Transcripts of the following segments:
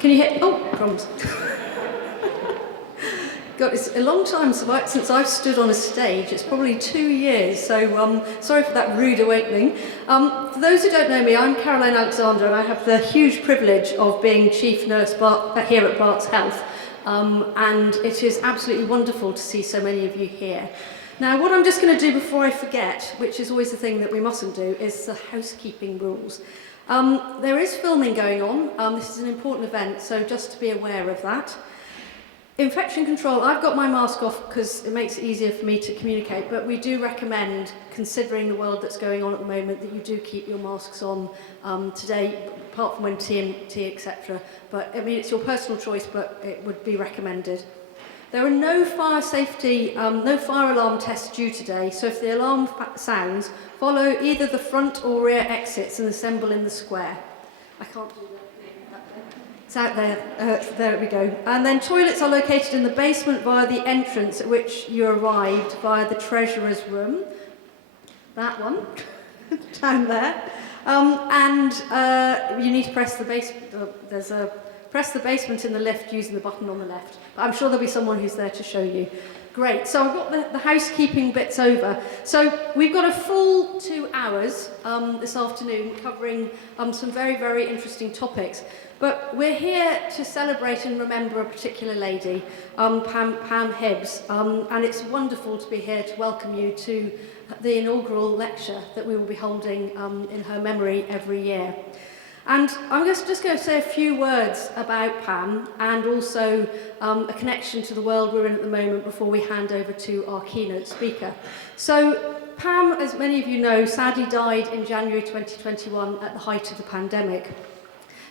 Can you hear? Oh, crumbs. God, it's a long time since I've stood on a stage. It's probably 2 years, so sorry for that rude awakening. For those who don't know me, I'm Caroline Alexander, and I have the huge privilege of being Chief Nurse here at Barts Health, and it is absolutely wonderful to see so many of you here. Now, what I'm just going to do before I forget, which is always the thing that we mustn't do, is the housekeeping rules. There is filming going on. This is an important event, so just to be aware of that. Infection control, I've got my mask off because it makes it easier for me to communicate, but we do recommend, considering the world that's going on at the moment, that you do keep your masks on today, apart from when TNT, etc. But I mean, it's your personal choice, but it would be recommended. There are no fire safety, no fire alarm tests due today, so if the alarm sounds, follow either the front or rear exits and assemble in the square. I can't do that. It's out there. There we go. And then toilets are located in the basement via the entrance at which you arrived via the treasurer's room. That one, down there. You need to press the basement. Press the basement in the lift using the button on the left. But I'm sure there'll be someone who's there to show you. Great. So I've got the housekeeping bits over. So we've got a full 2 hours this afternoon covering some very, very interesting topics. But we're here to celebrate and remember a particular lady, Pam Hibbs, and it's wonderful to be here to welcome you to the inaugural lecture that we will be holding in her memory every year. And I'm just going to say a few words about Pam and also a connection to the world we're in at the moment before we hand over to our keynote speaker. So Pam, as many of you know, sadly died in January 2021 at the height of the pandemic.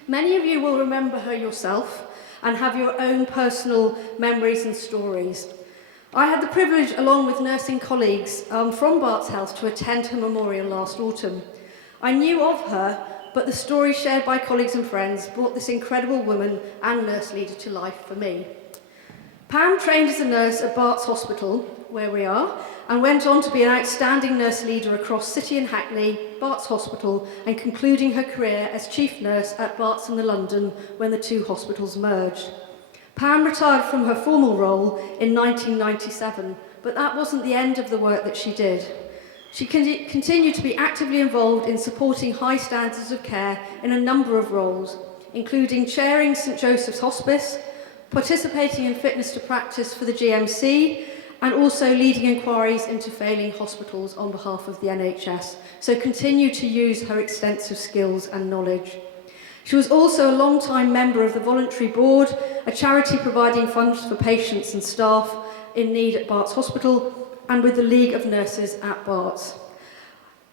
Many of you will remember her yourself and have your own personal memories and stories. I had the privilege, along with nursing colleagues from Barts Health, to attend her memorial last autumn. I knew of her, but the stories shared by colleagues and friends brought this incredible woman and nurse leader to life for me. Pam trained as a nurse at Barts Hospital, where we are, and went on to be an outstanding nurse leader across City and Hackney, Barts Hospital, and concluding her career as chief nurse at Barts and the London when the two hospitals merged. Pam retired from her formal role in 1997, but that wasn't the end of the work that she did. She continued to be actively involved in supporting high standards of care in a number of roles, including chairing St Joseph's Hospice, participating in fitness to practice for the GMC, and also leading inquiries into failing hospitals on behalf of the NHS. So continue to use her extensive skills and knowledge. She was also a long-time member of the Voluntary Board, a charity providing funds for patients and staff in need at Barts Hospital, and with the League of Nurses at Barts.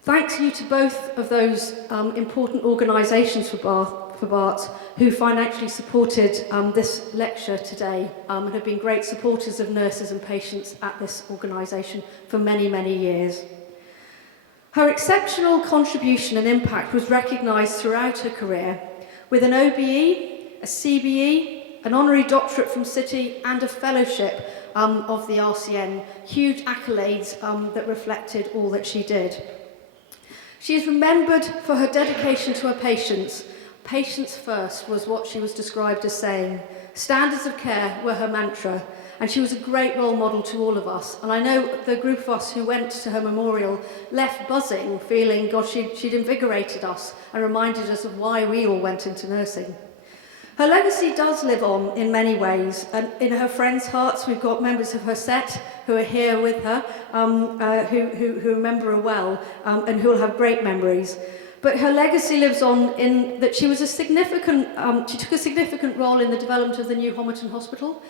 Thanks you to both of those important organisations for Barts who financially supported this lecture today and have been great supporters of nurses and patients at this organisation for many, many years. Her exceptional contribution and impact was recognised throughout her career with an OBE, a CBE, an honorary doctorate from City and a fellowship of the RCN, huge accolades that reflected all that she did. She is remembered for her dedication to her patients. Patients first was what she was described as saying. Standards of care were her mantra, and she was a great role model to all of us. And I know the group of us who went to her memorial left buzzing, feeling, God, she'd invigorated us and reminded us of why we all went into nursing. Her legacy does live on in many ways, and in her friends' hearts we've got members of her set who are here with her, who remember her well, and who will have great memories. But her legacy lives on in that she was she took a significant role in the development of the new Homerton Hospital,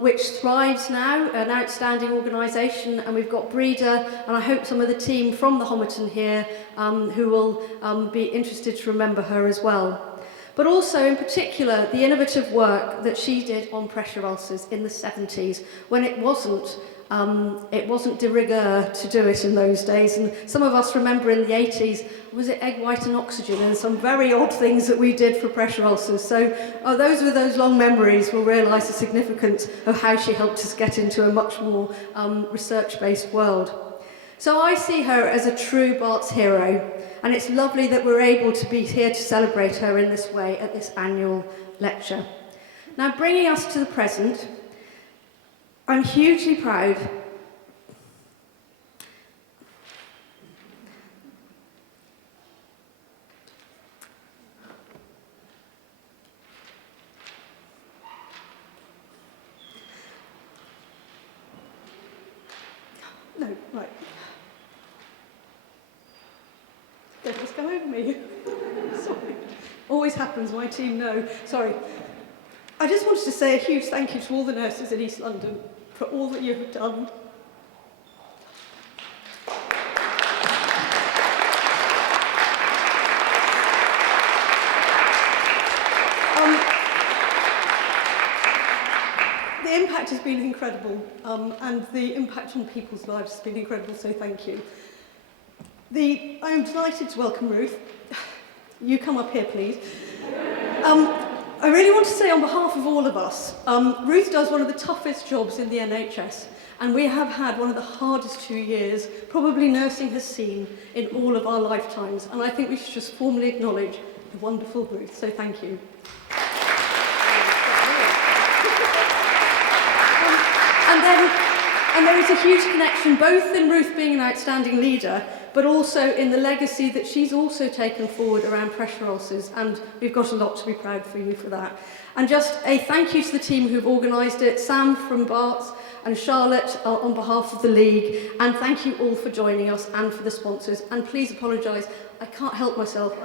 which thrives now, an outstanding organisation, and we've got Breeder, and I hope some of the team from the Homerton here who will be interested to remember her as well. But also, in particular, the innovative work that she did on pressure ulcers in the 70s, when it wasn't de rigueur to do it in those days. And some of us remember in the 80s, was it egg white and oxygen, and some very odd things that we did for pressure ulcers. So those with those long memories will realise the significance of how she helped us get into a much more research-based world. So I see her as a true Barts hero, and it's lovely that we're able to be here to celebrate her in this way at this annual lecture. Now, bringing us to the present, I'm hugely proud No, right. Don't just go over me. Sorry. Always happens, my team know. Sorry. I just wanted to say a huge thank you to all the nurses in East London for all that you have done. The impact has been incredible, and the impact on people's lives has been incredible, so thank you. I'm delighted to welcome Ruth. You come up here, please. I really want to say on behalf of all of us, Ruth does one of the toughest jobs in the NHS, and we have had one of the hardest 2 years probably nursing has seen in all of our lifetimes, and I think we should just formally acknowledge the wonderful Ruth, so thank you. And there is a huge connection both in Ruth being an outstanding leader, but also in the legacy that she's also taken forward around pressure ulcers, and we've got a lot to be proud for you for that. And just a thank you to the team who've organised it, Sam from Barts and Charlotte on behalf of the League, and thank you all for joining us and for the sponsors. And please apologise, I can't help myself.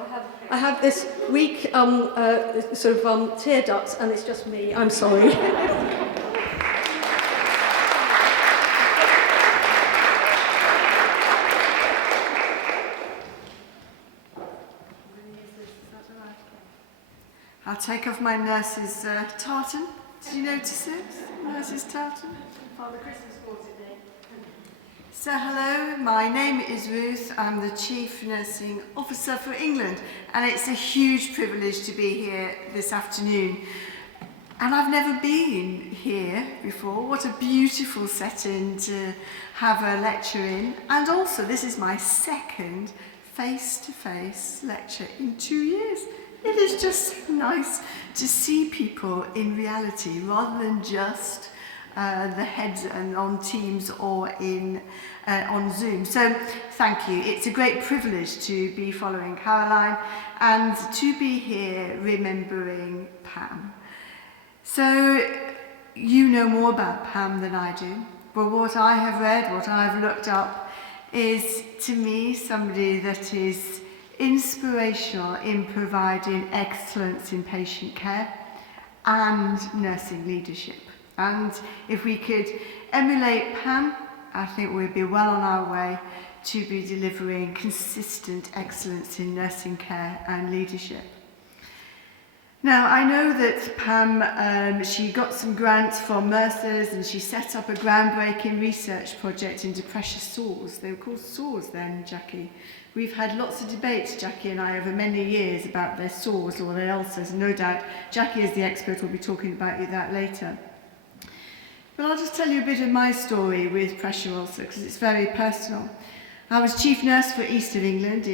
I have this weak tear ducts, and it's just me. I'm sorry. I'll take off my nurse's tartan. Did you notice it? Nurse's tartan. Father Christmas bought it there. So hello, my name is Ruth. I'm the Chief Nursing Officer for England, and it's a huge privilege to be here this afternoon. And I've never been here before. What a beautiful setting to have a lecture in. And also, this is my second face-to-face lecture in 2 years. It is just so nice to see people in reality rather than just the heads and on Teams or on Zoom. So thank you. It's a great privilege to be following Caroline and to be here remembering Pam. So you know more about Pam than I do, but what I have read, what I've looked up is to me somebody that is inspirational in providing excellence in patient care and nursing leadership. And if we could emulate Pam, I think we'd be well on our way to be delivering consistent excellence in nursing care and leadership. Now, I know that Pam, she got some grants from Mercer's and she set up a groundbreaking research project into pressure sores. They were called sores then, Jackie. We've had lots of debates, Jackie and I, over many years about their sores or their ulcers. No doubt Jackie, as the expert, will be talking about that later. But I'll just tell you a bit of my story with pressure ulcer, because it's very personal. I was chief nurse for East of England,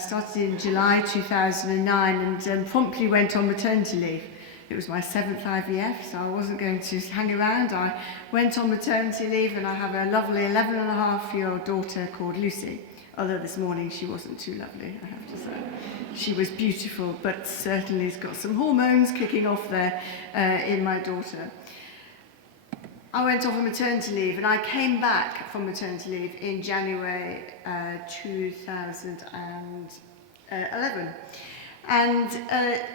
started in July 2009 and promptly went on maternity leave. It was my 7th IVF, so I wasn't going to hang around. I went on maternity leave and I have a lovely 11-and-a-half-year-old daughter called Lucy. Although this morning she wasn't too lovely, I have to say. She was beautiful, but certainly has got some hormones kicking off there in my daughter. I went off on maternity leave and I came back from maternity leave in January 2011. And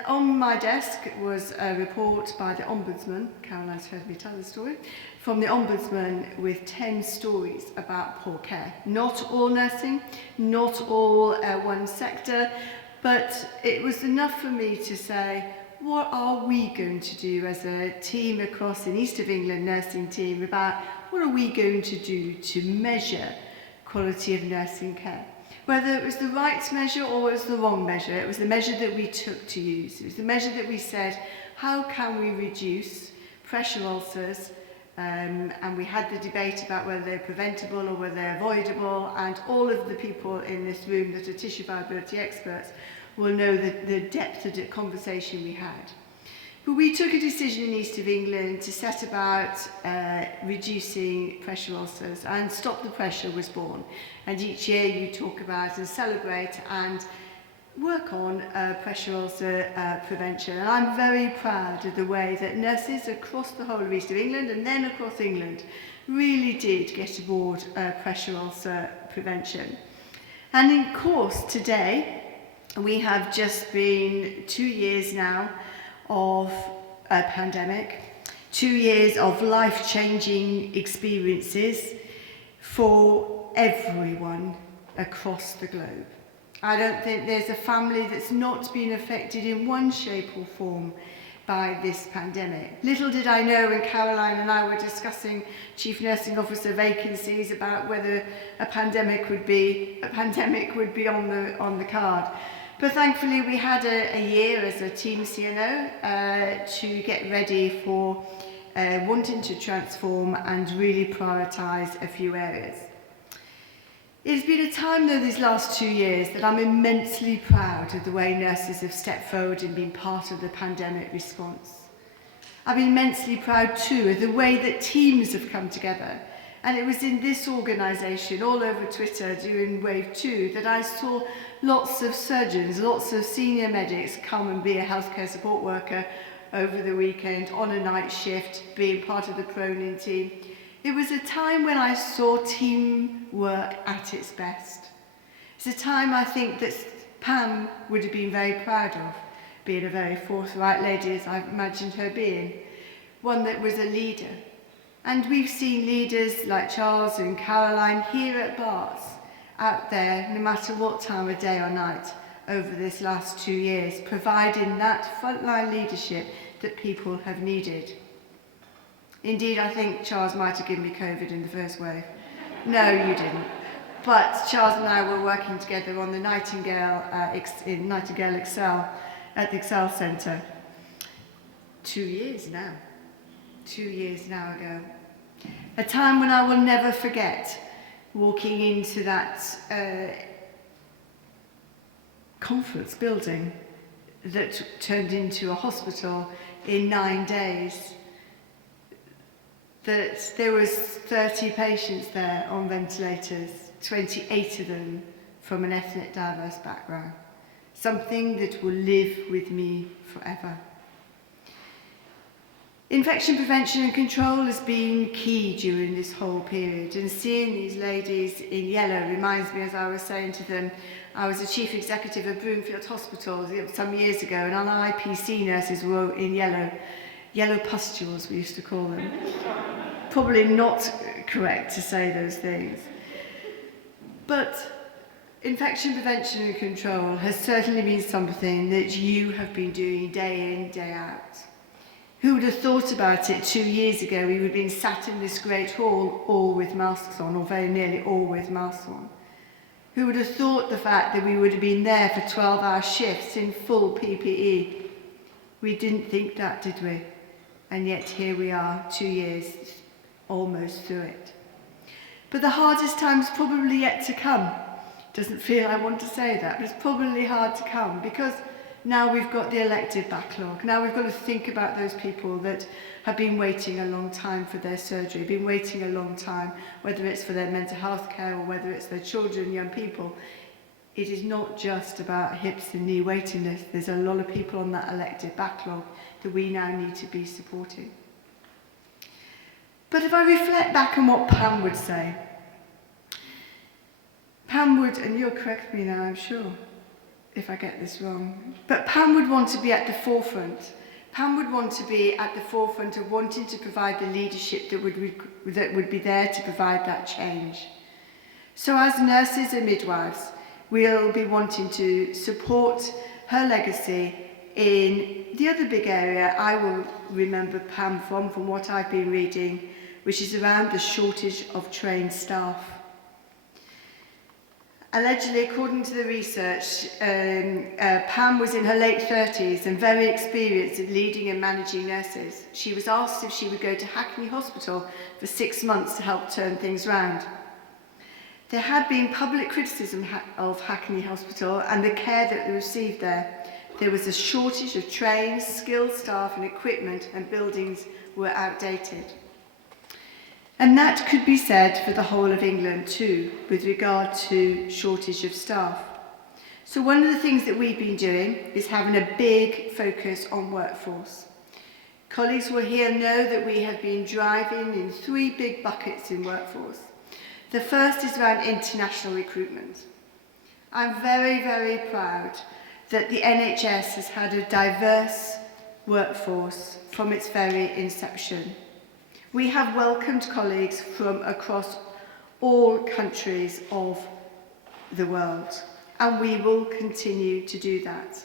on my desk was a report by the Ombudsman, Caroline's heard me tell the story, from the Ombudsman with 10 stories about poor care. Not all nursing, not all one sector, but it was enough for me to say, what are we going to do as a team across an East of England nursing team about what are we going to do to measure quality of nursing care? Whether it was the right measure or it was the wrong measure, it was the measure that we took to use. It was the measure that we said, how can we reduce pressure ulcers And we had the debate about whether they're preventable or whether they're avoidable, and all of the people in this room that are tissue viability experts will know the depth of the conversation we had. But we took a decision in East of England to set about reducing pressure ulcers, and Stop the Pressure was born. And each year you talk about and celebrate and work on pressure ulcer prevention. And I'm very proud of the way that nurses across the whole of East of England and then across England really did get aboard pressure ulcer prevention. And in course today, we have just been 2 years now of a pandemic, 2 years of life-changing experiences for everyone across the globe. I don't think there's a family that's not been affected in one shape or form by this pandemic. Little did I know when Caroline and I were discussing Chief Nursing Officer vacancies about whether a pandemic would be on the card. But thankfully we had a year as a team CNO to get ready for wanting to transform and really prioritise a few areas. It's been a time though these last 2 years that I'm immensely proud of the way nurses have stepped forward and been part of the pandemic response. I'm immensely proud too of the way that teams have come together. And it was in this organisation, all over Twitter during Wave 2, that I saw lots of surgeons, lots of senior medics come and be a healthcare support worker over the weekend on a night shift, being part of the Pronin team. It was a time when I saw teamwork at its best. It's a time I think that Pam would have been very proud of, being a very forthright lady as I've imagined her being, one that was a leader. And we've seen leaders like Charles and Caroline here at Barts, out there, no matter what time of day or night, over this last 2 years, providing that frontline leadership that people have needed. Indeed, I think Charles might have given me COVID in the first wave. No, you didn't. But Charles and I were working together on the Nightingale, in Nightingale Excel, at the Excel Centre. 2 years now. 2 years now ago. A time when I will never forget walking into that conference building that turned into a hospital in 9 days. That there was 30 patients there on ventilators, 28 of them from an ethnic diverse background. Something that will live with me forever. Infection prevention and control has been key during this whole period, and seeing these ladies in yellow reminds me, as I was saying to them, I was the chief executive of Broomfield Hospital some years ago, and our IPC nurses were in yellow pustules we used to call them. Probably not correct to say those things. But infection prevention and control has certainly been something that you have been doing day in, day out. Who would have thought about it 2 years ago? We would have been sat in this great hall all with masks on, or very nearly all with masks on. Who would have thought the fact that we would have been there for 12-hour shifts in full PPE? We didn't think that, did we? And yet here we are, 2 years, almost through it. But the hardest time's probably yet to come. Doesn't feel I want to say that, but it's probably hard to come, because now we've got the elective backlog. Now we've got to think about those people that have been waiting a long time for their surgery, been waiting a long time, whether it's for their mental health care or whether it's their children, young people. It is not just about hips and knee waiting lists. There's a lot of people on that elective backlog that we now need to be supporting. But if I reflect back on what Pam would say, Pam would, and you'll correct me now, I'm sure, if I get this wrong, but Pam would want to be at the forefront. Pam would want to be at the forefront of wanting to provide the leadership that would be there to provide that change. So as nurses and midwives, we'll be wanting to support her legacy in the other big area I will remember Pam from what I've been reading, which is around the shortage of trained staff. Allegedly, according to the research, Pam was in her late 30s and very experienced at leading and managing nurses. She was asked if she would go to Hackney Hospital for 6 months to help turn things round. There had been public criticism of Hackney Hospital and the care that they received there. There was a shortage of trained, skilled staff and equipment, and buildings were outdated. And that could be said for the whole of England too, with regard to shortage of staff. So one of the things that we've been doing is having a big focus on workforce. Colleagues will here know that we have been driving in 3 big buckets in workforce. The first is around international recruitment. I'm very, very proud that the NHS has had a diverse workforce from its very inception. We have welcomed colleagues from across all countries of the world, and we will continue to do that.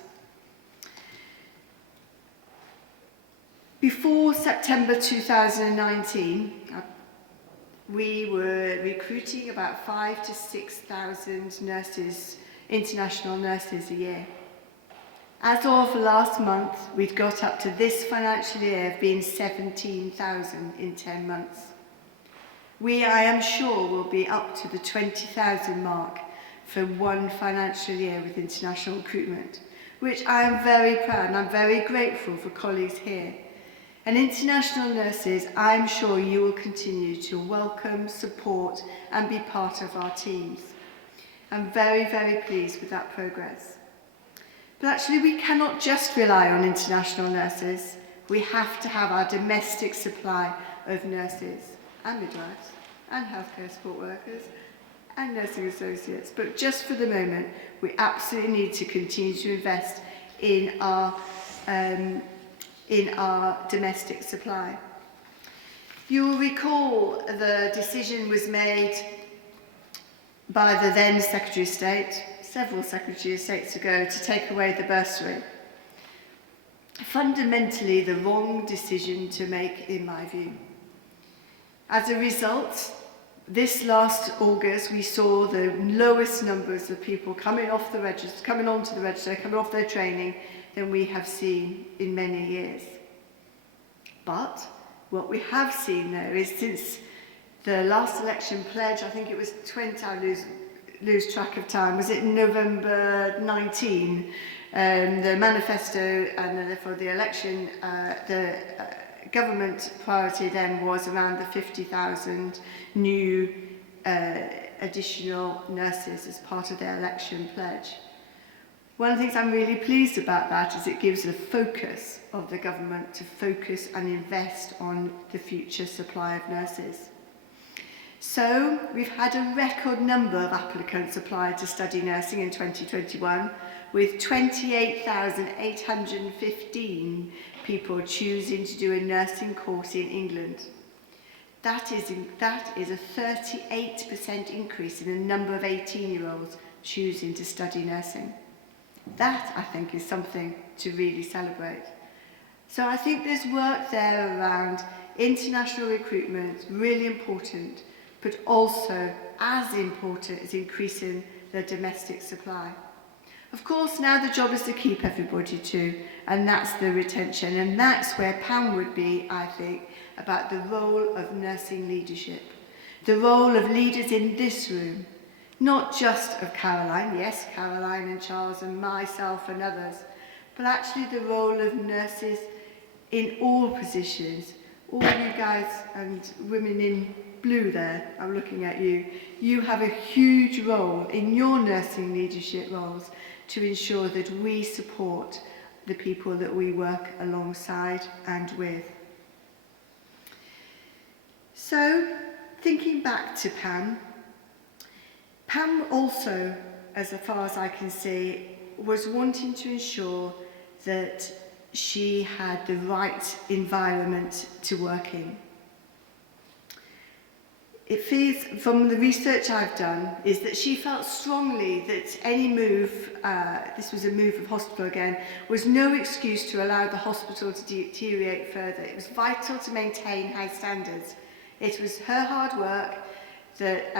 Before September 2019, we were recruiting about 5,000 to 6,000 nurses, international nurses a year. As of last month, we'd got up to this financial year of being 17,000 in 10 months. We, I am sure, will be up to the 20,000 mark for one financial year with international recruitment, which I am very proud and I'm very grateful for colleagues here. And international nurses, I'm sure you will continue to welcome, support and be part of our teams. I'm very, very pleased with that progress. But actually we cannot just rely on international nurses. We have to have our domestic supply of nurses and midwives and healthcare support workers and nursing associates. But just for the moment, we absolutely need to continue to invest in our domestic supply. You will recall the decision was made by the then Secretary of State, several Secretaries of States ago, to take away the bursary. Fundamentally the wrong decision to make, in my view. As a result, this last August we saw the lowest numbers of people coming onto the register, coming off their training than we have seen in many years. But what we have seen though is since the last election pledge, I think it was I lose track of time, was it November 19? The manifesto and therefore the election, government priority then was around the 50,000 new additional nurses as part of their election pledge. One of the things I'm really pleased about that is it gives a focus of the government to focus and invest on the future supply of nurses. So we've had a record number of applicants applied to study nursing in 2021, with 28,815 people choosing to do a nursing course in England. That is a 38% increase in the number of 18-year-olds choosing to study nursing. That, I think, is something to really celebrate. So I think there's work there around international recruitment, really important, but also as important as increasing the domestic supply. Of course, now the job is to keep everybody too, and that's the retention, and that's where Pam would be, I think, about the role of nursing leadership, the role of leaders in this room, not just of Caroline, yes, Caroline and Charles and myself and others, but actually the role of nurses in all positions. All you guys and women in blue there, I'm looking at you, you have a huge role in your nursing leadership roles to ensure that we support the people that we work alongside and with. So, thinking back to Pam also, as far as I can see, was wanting to ensure that she had the right environment to work in. It feels, from the research I've done, is that she felt strongly that any move, this was a move of hospital again, was no excuse to allow the hospital to deteriorate further. It was vital to maintain high standards. It was her hard work that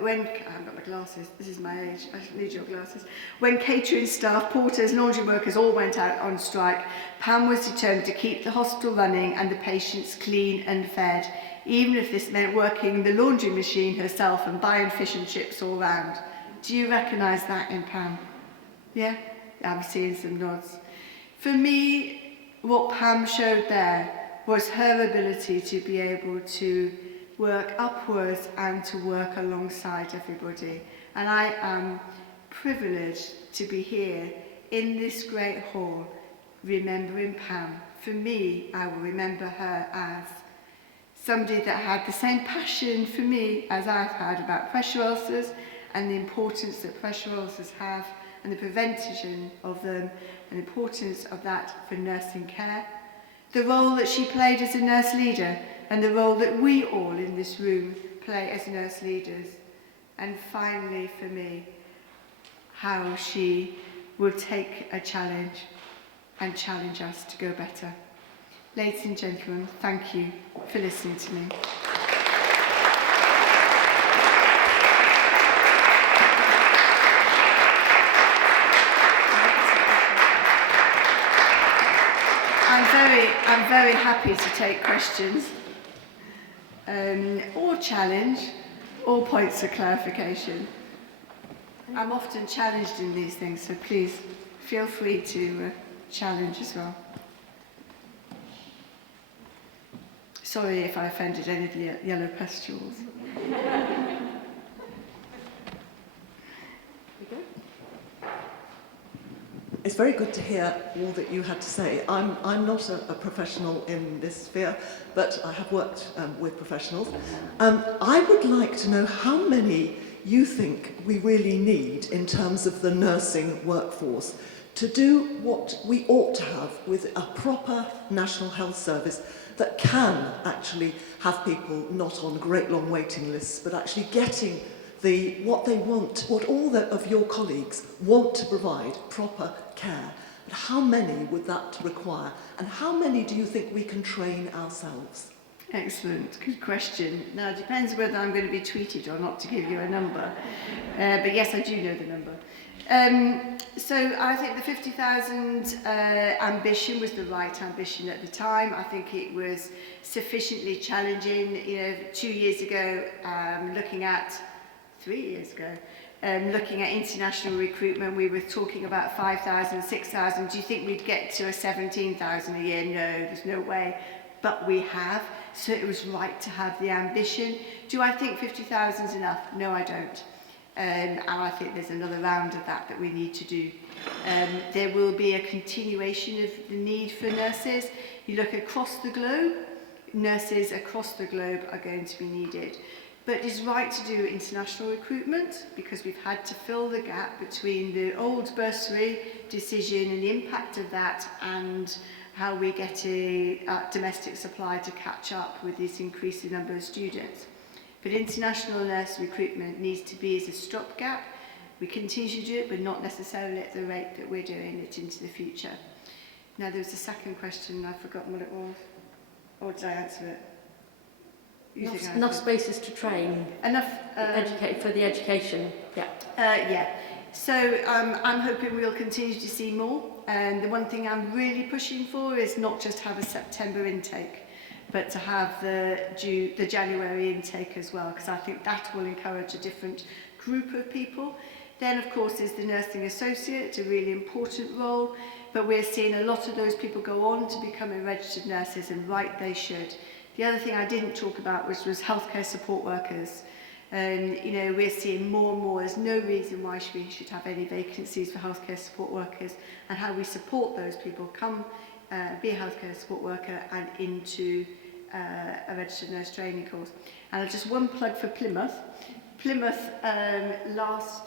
when I haven't got my glasses, this is my age, I need your glasses. When catering staff, porters, laundry workers all went out on strike, Pam was determined to keep the hospital running and the patients clean and fed, even if this meant working the laundry machine herself and buying fish and chips all round. Do you recognise that in Pam? Yeah? I'm seeing some nods. For me, what Pam showed there was her ability to be able to work upwards and to work alongside everybody. And I am privileged to be here in this great hall remembering Pam. For me, I will remember her as somebody that had the same passion for me as I've had about pressure ulcers and the importance that pressure ulcers have and the prevention of them and the importance of that for nursing care. The role that she played as a nurse leader and the role that we all in this room play as nurse leaders. And finally, for me, how she will take a challenge and challenge us to go better. Ladies and gentlemen, thank you for listening to me. I'm very happy to take questions, or challenge, or points of clarification. I'm often challenged in these things, so please feel free to challenge as well. Sorry if I offended any of the yellow pustules. It's very good to hear all that you had to say. I'm not a professional in this sphere, but I have worked with professionals. I would like to know how many you think we really need in terms of the nursing workforce to do what we ought to have with a proper National Health Service that can actually have people not on great long waiting lists, but actually getting what they want, what all of your colleagues want to provide, proper care. But how many would that require? And how many do you think we can train ourselves? Excellent, good question. Now, it depends whether I'm going to be tweeted or not to give you a number. But yes, I do know the number. So I think the 50,000 ambition was the right ambition at the time. I think it was sufficiently challenging. 2 years ago, looking at 3 years ago, looking at international recruitment, we were talking about 5,000, 6,000. Do you think we'd get to a 17,000 a year? No, there's no way. But we have, so it was right to have the ambition. Do I think 50,000 is enough? No, I don't. And I think there's another round of that we need to do. There will be a continuation of the need for nurses. You look across the globe, nurses across the globe are going to be needed. But it's right to do international recruitment because we've had to fill the gap between the old bursary decision and the impact of that and how we get a domestic supply to catch up with this increasing number of students. But international nurse recruitment needs to be as a stopgap. We continue to do it, but not necessarily at the rate that we're doing it into the future. Now, there was a second question, I've forgotten what it was. Or did I answer it? Enough spaces to train. Enough Educate for the education. Yeah. Yeah. So I'm hoping we'll continue to see more. And the one thing I'm really pushing for is not just have a September intake, but to have the January intake as well, because I think that will encourage a different group of people. Then, of course, is the nursing associate, a really important role, but we're seeing a lot of those people go on to becoming registered nurses, and right they should. The other thing I didn't talk about was healthcare support workers. And, we're seeing more and more, there's no reason why we should have any vacancies for healthcare support workers, and how we support those people come, be a healthcare support worker and into a registered nurse training course. And just one plug for Plymouth. Plymouth last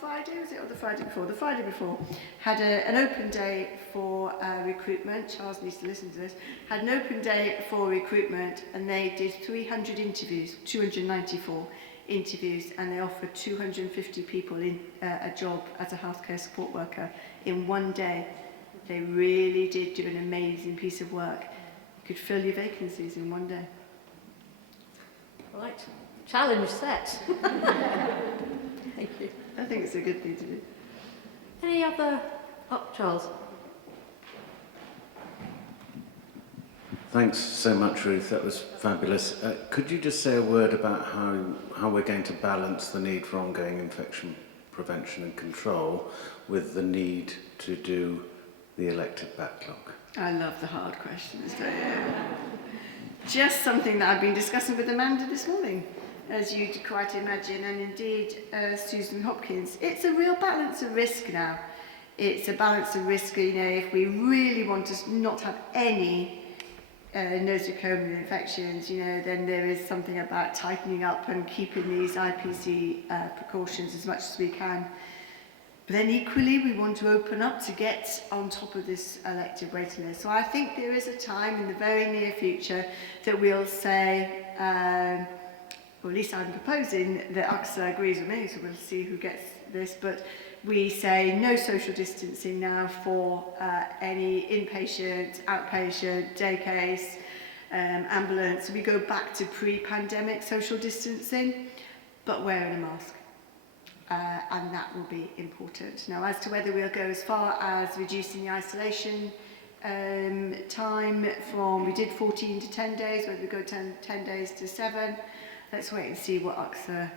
Friday, was it, or the Friday before? The Friday before, had an open day for recruitment. Charles needs to listen to this. Had an open day for recruitment, and they did 300 interviews, 294 interviews, and they offered 250 people in a job as a healthcare support worker in one day. They really did do an amazing piece of work. You could fill your vacancies in one day. Right. Challenge set. Thank you. I think it's a good thing to do. Any other... Oh, Charles. Thanks so much, Ruth. That was fabulous. Could you just say a word about how we're going to balance the need for ongoing infection prevention and control with the need to do the elective backlog? I love the hard questions, don't you? Just something that I've been discussing with Amanda this morning, as you'd quite imagine, and indeed Susan Hopkins. It's a real balance of risk now. It's a balance of risk, you know, if we really want to not have any nosocomial infections, you know, then there is something about tightening up and keeping these IPC precautions as much as we can. But then equally, we want to open up to get on top of this elective waiting list. So I think there is a time in the very near future that we'll say, or at least I'm proposing that UXA agrees with me, so we'll see who gets this, but we say no social distancing now for any inpatient, outpatient, day case, ambulance. So we go back to pre-pandemic social distancing, but wearing a mask. And that will be important. Now, as to whether we'll go as far as reducing the isolation time from, we did 14 to 10 days, whether we go 10 days to 7, let's wait and see what UXA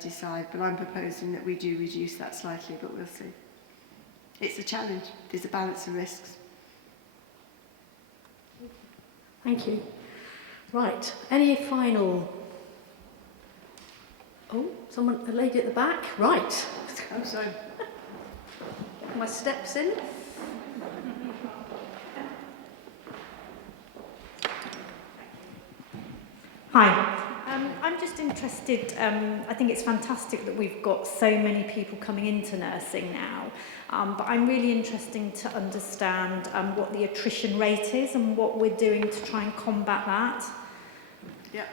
decide. But I'm proposing that we do reduce that slightly, but we'll see. It's a challenge. There's a balance of risks. Thank you. Right, any final... Oh, someone, a lady at the back. Right. I'm sorry. My steps in. Hi. I'm just interested, I think it's fantastic that we've got so many people coming into nursing now, but I'm really interested to understand what the attrition rate is and what we're doing to try and combat that. Yeah.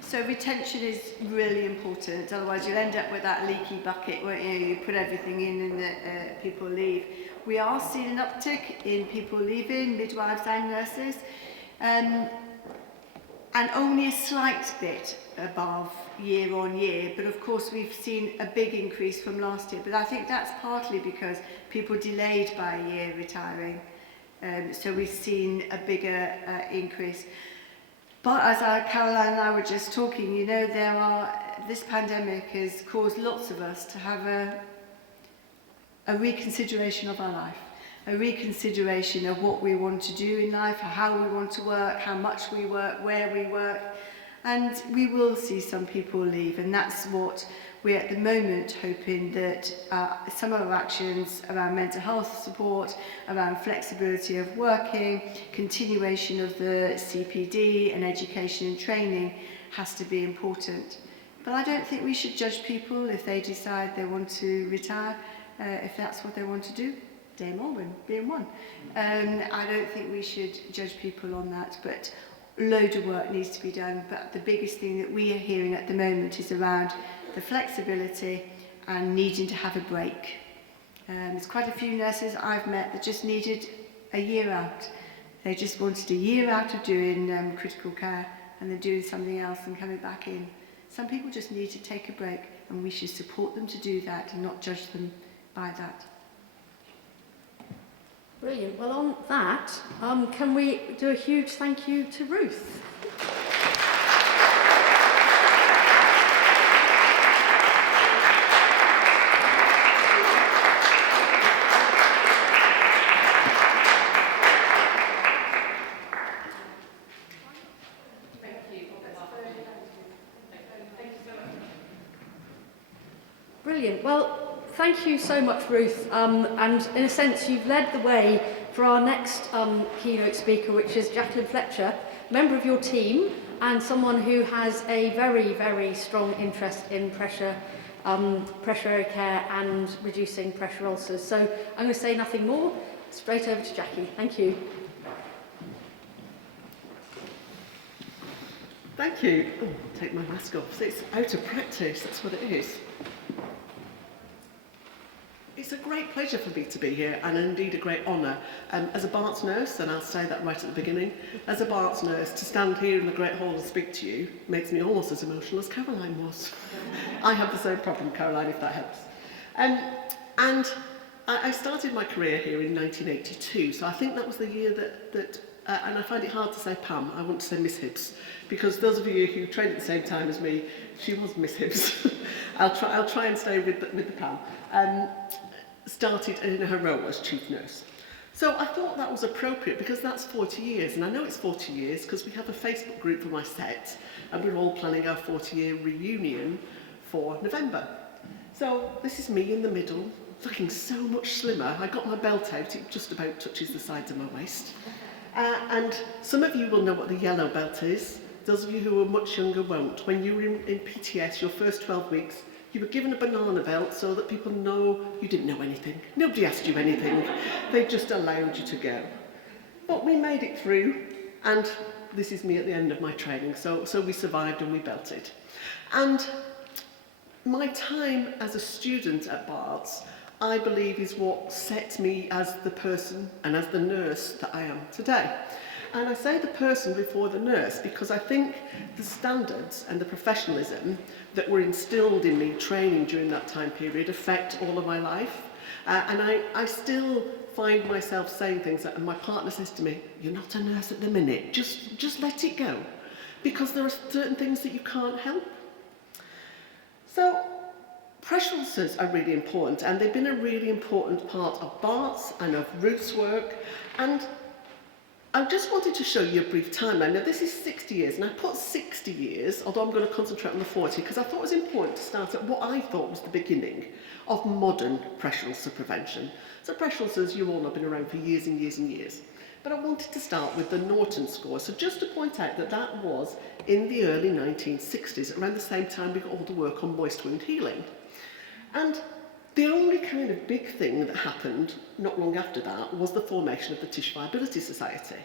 So retention is really important, otherwise you'll end up with that leaky bucket where you put everything in and people leave. We are seeing an uptick in people leaving, midwives and nurses, and only a slight bit above year on year, but of course we've seen a big increase from last year, but I think that's partly because people delayed by a year retiring, so we've seen a bigger increase. But as Caroline and I were just talking, you know, this pandemic has caused lots of us to have a reconsideration of our life, a reconsideration of what we want to do in life, how we want to work, how much we work, where we work, and we will see some people leave, and that's what we're at the moment hoping that some of our actions around mental health support, around flexibility of working, continuation of the CPD and education and training has to be important. But I don't think we should judge people if they decide they want to retire, if that's what they want to do. Dame Orwin being one. I don't think we should judge people on that, but load of work needs to be done. But the biggest thing that we are hearing at the moment is around the flexibility and needing to have a break. There's quite a few nurses I've met that just needed a year out. They just wanted a year out of doing critical care and then doing something else and coming back in. Some people just need to take a break, and we should support them to do that and not judge them by that. Brilliant. Well, on that, can we do a huge thank you to Ruth? Brilliant. Well, thank you so much, Ruth. And in a sense, you've led the way for our next keynote speaker, which is Jacqueline Fletcher, member of your team and someone who has a very, very strong interest in pressure area care and reducing pressure ulcers. So I'm going to say nothing more. Straight over to Jackie. Thank you. Thank you. Oh, take my mask off. So it's out of practice, that's what it is. It's a great pleasure for me to be here, and indeed a great honour. As a Barts nurse, and I'll say that right at the beginning, as a Barts nurse, to stand here in the Great Hall and speak to you makes me almost as emotional as Caroline was. I have the same problem, Caroline, if that helps. And I started my career here in 1982, so I think that was the year that and I find it hard to say Pam, I want to say Miss Hibbs, because those of you who trained at the same time as me, she was Miss Hibbs. I'll try and stay with the Pam. Started in her role as chief nurse. So I thought that was appropriate because that's 40 years, and I know it's 40 years because we have a Facebook group for my set, and we're all planning our 40-year reunion for November. So this is me in the middle, looking so much slimmer. I got my belt out, it just about touches the sides of my waist. And some of you will know what the yellow belt is. Those of you who are much younger won't. When you were in PTS, your first 12 weeks, you were given a banana belt so that people know you didn't know anything. Nobody asked you anything. They just allowed you to go. But we made it through, and this is me at the end of my training. So we survived and we belted. And my time as a student at Barts, I believe, is what set me as the person and as the nurse that I am today. And I say the person before the nurse because I think the standards and the professionalism that were instilled in me training during that time period affect all of my life. And I still find myself saying things that, and my partner says to me, "You're not a nurse at the minute, just let it go." Because there are certain things that you can't help. So, pressure ulcers are really important, and they've been a really important part of Bart's and of Ruth's work. And I just wanted to show you a brief timeline. Now, this is 60 years, and I put 60 years, although I'm going to concentrate on the 40, because I thought it was important to start at what I thought was the beginning of modern pressure ulcer prevention. So pressure ulcers, you all know, have been around for years and years and years. But I wanted to start with the Norton score. So just to point out that that was in the early 1960s, around the same time we got all the work on moist wound healing. And the only kind of big thing that happened not long after that was the formation of the Tissue Viability Society.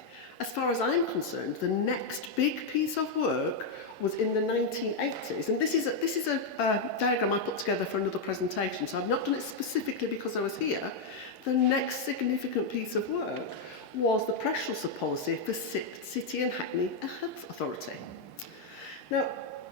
As far as I'm concerned, the next big piece of work was in the 1980s. And this is a diagram I put together for another presentation, so I've not done it specifically because I was here. The next significant piece of work was the pressure ulcer policy for City and Hackney Health Authority. Now,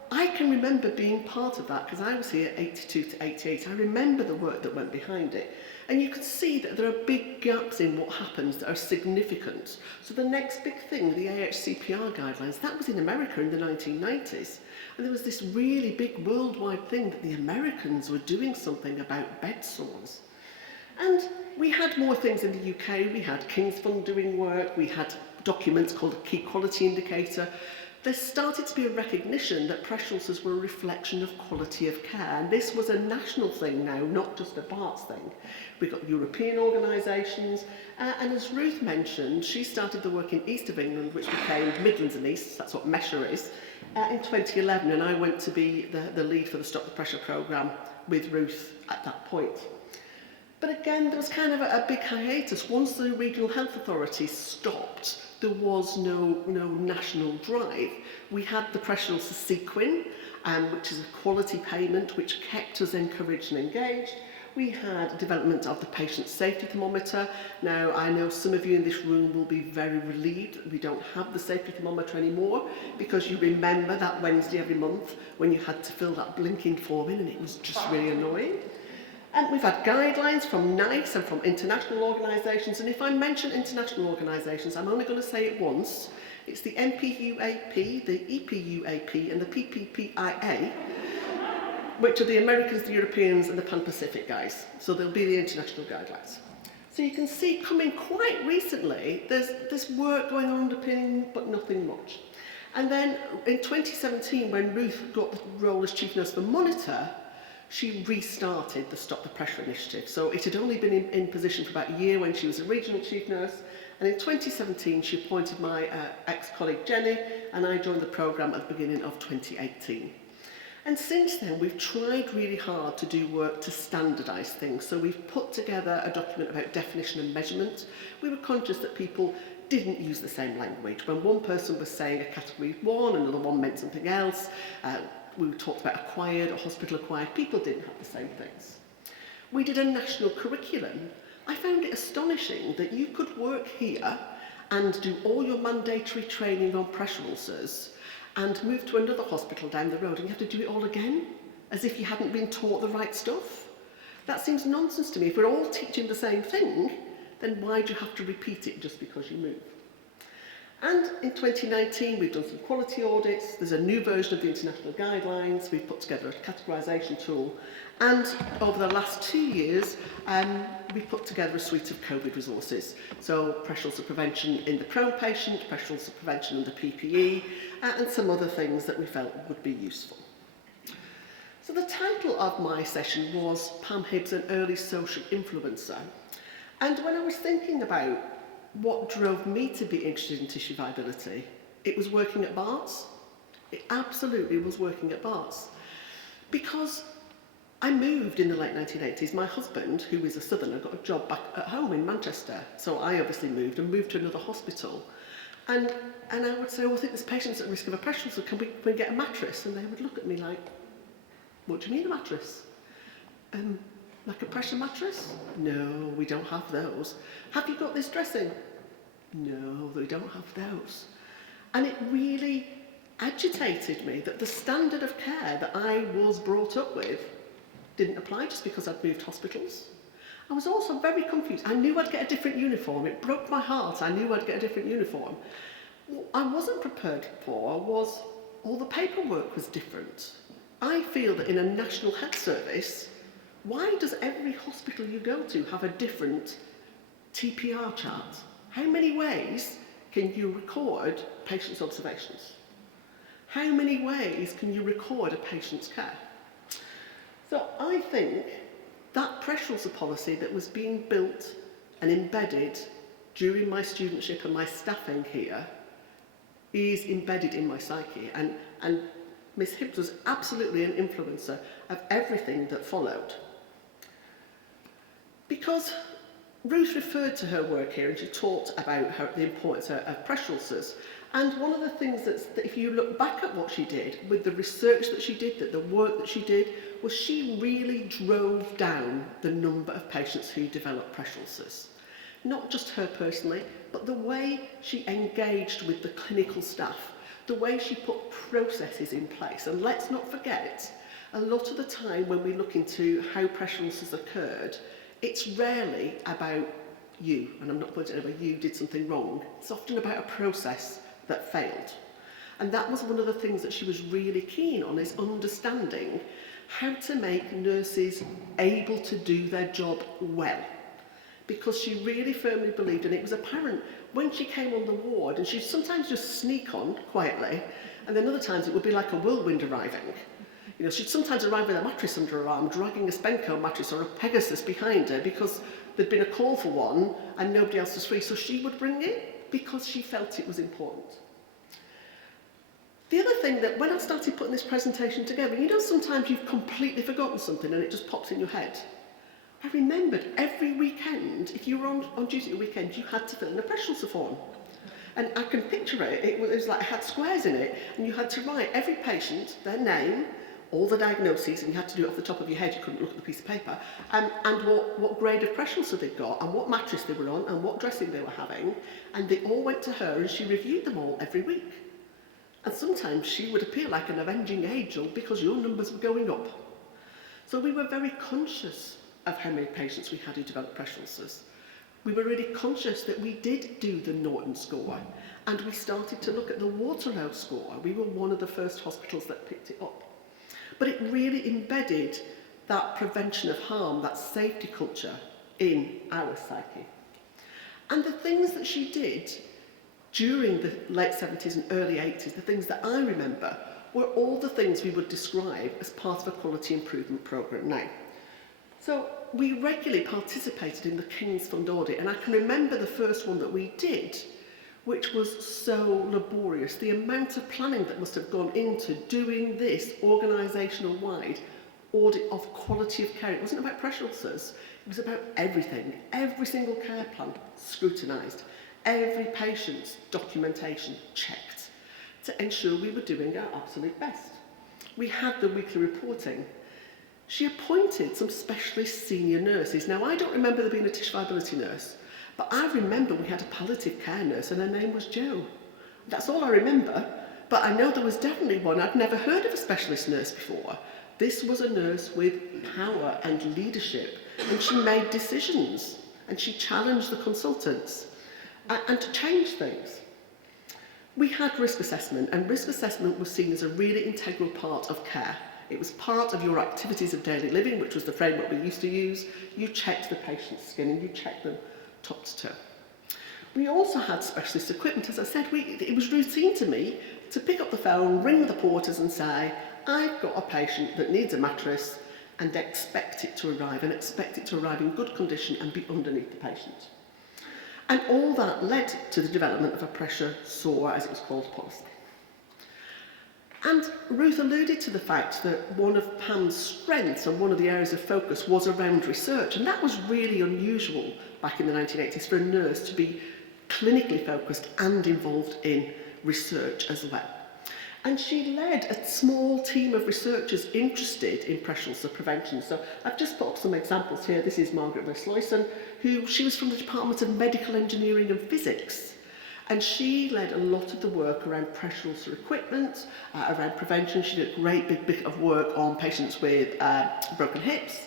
I can remember being part of that because I was here 82 to 88. I remember the work that went behind it. And you can see that there are big gaps in what happens that are significant. So the next big thing, the AHCPR guidelines, that was in America in the 1990s. And there was this really big worldwide thing that the Americans were doing something about bed sores. And we had more things in the UK. We had King's Fund doing work. We had documents called a key quality indicator. There started to be a recognition that pressure ulcers were a reflection of quality of care. And this was a national thing now, not just a Barts thing. We've got European organisations. And as Ruth mentioned, she started the work in East of England, which became Midlands and East. That's what MESHA is, in 2011. And I went to be the lead for the Stop the Pressure programme with Ruth at that point. But again, there was kind of a big hiatus. Once the regional health authorities stopped, there was no national drive. We had the pressure ulcer sequin, which is a quality payment which kept us encouraged and engaged. We had development of the patient safety thermometer. Now, I know some of you in this room will be very relieved that we don't have the safety thermometer anymore, because you remember that Wednesday every month when you had to fill that blinking form in, and it was just really annoying. And we've had guidelines from NICE and from international organisations, and if I mention international organisations, I'm only going to say it once. It's the MPUAP, the EPUAP and the PPPIA, which are the Americans, the Europeans and the Pan-Pacific guys. So they'll be the international guidelines. So you can see coming quite recently, there's this work going on underpinning, but nothing much. And then in 2017, when Ruth got the role as Chief Nurse for Monitor, she restarted the Stop the Pressure initiative. So it had only been in position for about a year when she was a regional chief nurse. And in 2017, she appointed my ex-colleague Jenny, and I joined the programme at the beginning of 2018. And since then, we've tried really hard to do work to standardise things. So we've put together a document about definition and measurement. We were conscious that people didn't use the same language. When one person was saying a category 1, another one meant something else. We talked about acquired or hospital acquired. People didn't have the same things. We did a national curriculum. I found it astonishing that you could work here and do all your mandatory training on pressure ulcers and move to another hospital down the road and you have to do it all again, as if you hadn't been taught the right stuff. That seems nonsense to me. If we're all teaching the same thing, then why do you have to repeat it just because you move? And in 2019, we've done some quality audits. There's a new version of the international guidelines. We've put together a categorisation tool. And over the last 2 years, we've put together a suite of COVID resources. So pressure ulcer prevention in the prone patient, pressure ulcer prevention under PPE, and some other things that we felt would be useful. So the title of my session was Pam Hibbs, an early social influencer. And when I was thinking about what drove me to be interested in tissue viability, it was working at Barts. It absolutely was working at Barts. Because I moved in the late 1980s. My husband, who is a southerner, got a job back at home in Manchester. So I obviously moved to another hospital. And I would say, oh, I think this patient's at risk of a pressure ulcer, can we get a mattress? And they would look at me like, what do you mean a mattress? Like a pressure mattress? No, we don't have those. Have you got this dressing? No, we don't have those. And it really agitated me that the standard of care that I was brought up with didn't apply just because I'd moved hospitals. I was also very confused. I knew I'd get a different uniform. It broke my heart. I knew I'd get a different uniform. What I wasn't prepared for was all the paperwork was different. I feel that in a national health service, why does every hospital you go to have a different TPR chart? How many ways can you record patients' observations? How many ways can you record a patient's care? So I think that pressure ulcer policy that was being built and embedded during my studentship and my staffing here is embedded in my psyche. And Miss Hibbs was absolutely an influencer of everything that followed. Because Ruth referred to her work here and she talked about the importance of pressure ulcers. And one of the things that if you look back at what she did, with the research that she did, the work that she did, was she really drove down the number of patients who developed pressure ulcers. Not just her personally, but the way she engaged with the clinical staff, the way she put processes in place. And let's not forget, a lot of the time when we look into how pressure ulcers occurred, it's rarely about you, and I'm not pointing out where you did something wrong. It's often about a process that failed. And that was one of the things that she was really keen on, is understanding how to make nurses able to do their job well. Because she really firmly believed, and it was apparent when she came on the ward, and she'd sometimes just sneak on quietly, and then other times it would be like a whirlwind arriving. You know, she'd sometimes arrive with a mattress under her arm, dragging a Spenco mattress or a Pegasus behind her because there'd been a call for one and nobody else was free, so she would bring it because she felt it was important. The other thing that when I started putting this presentation together, you know, sometimes you've completely forgotten something and it just pops in your head. I remembered every weekend, if you were on duty at a weekend, you had to fill in a pressure ulcer form. And I can picture it, it was like it had squares in it, and you had to write every patient, their name, all the diagnoses, and you had to do it off the top of your head, you couldn't look at the piece of paper, and what grade of pressure ulcer they'd got, and what mattress they were on, and what dressing they were having, and they all went to her, and she reviewed them all every week. And sometimes she would appear like an avenging angel because your numbers were going up. So we were very conscious of how many patients we had who developed pressure ulcers. We were really conscious that we did do the Norton score, and we started to look at the Waterloo score. We were one of the first hospitals that picked it up. But it really embedded that prevention of harm, that safety culture in our psyche. And the things that she did during the late 70s and early 80s, the things that I remember, were all the things we would describe as part of a quality improvement programme now. So we regularly participated in the King's Fund audit, and I can remember the first one that we did, which was so laborious. The amount of planning that must have gone into doing this organisational-wide audit of quality of care. It wasn't about pressure ulcers, it was about everything. Every single care plan scrutinised, every patient's documentation checked to ensure we were doing our absolute best. We had the weekly reporting. she appointed some specialist senior nurses. Now, I don't remember there being a tissue viability nurse, but I remember we had a palliative care nurse and her name was Jo. That's all I remember, but I know there was definitely one. I'd never heard of a specialist nurse before. This was a nurse with power and leadership, and she made decisions, and she challenged the consultants and to change things. We had risk assessment, and risk assessment was seen as a really integral part of care. It was part of your activities of daily living, which was the framework we used to use. You checked the patient's skin and you checked them top to toe. We also had specialist equipment. As I said, it was routine to me to pick up the phone, ring the porters and say, I've got a patient that needs a mattress, and expect it to arrive, and expect it to arrive in good condition and be underneath the patient. And all that led to the development of a pressure SOAR, as it was called, policy. And Ruth alluded to the fact that one of Pam's strengths and one of the areas of focus was around research, and that was really unusual back in the 1980s for a nurse to be clinically focused and involved in research as well. And she led a small team of researchers interested in pressure ulcer prevention. So I've just put up some examples here. This is Margaret Versluisen, she was from the Department of Medical Engineering and Physics. And she led a lot of the work around pressure ulcer equipment, around prevention. She did a great big bit of work on patients with broken hips.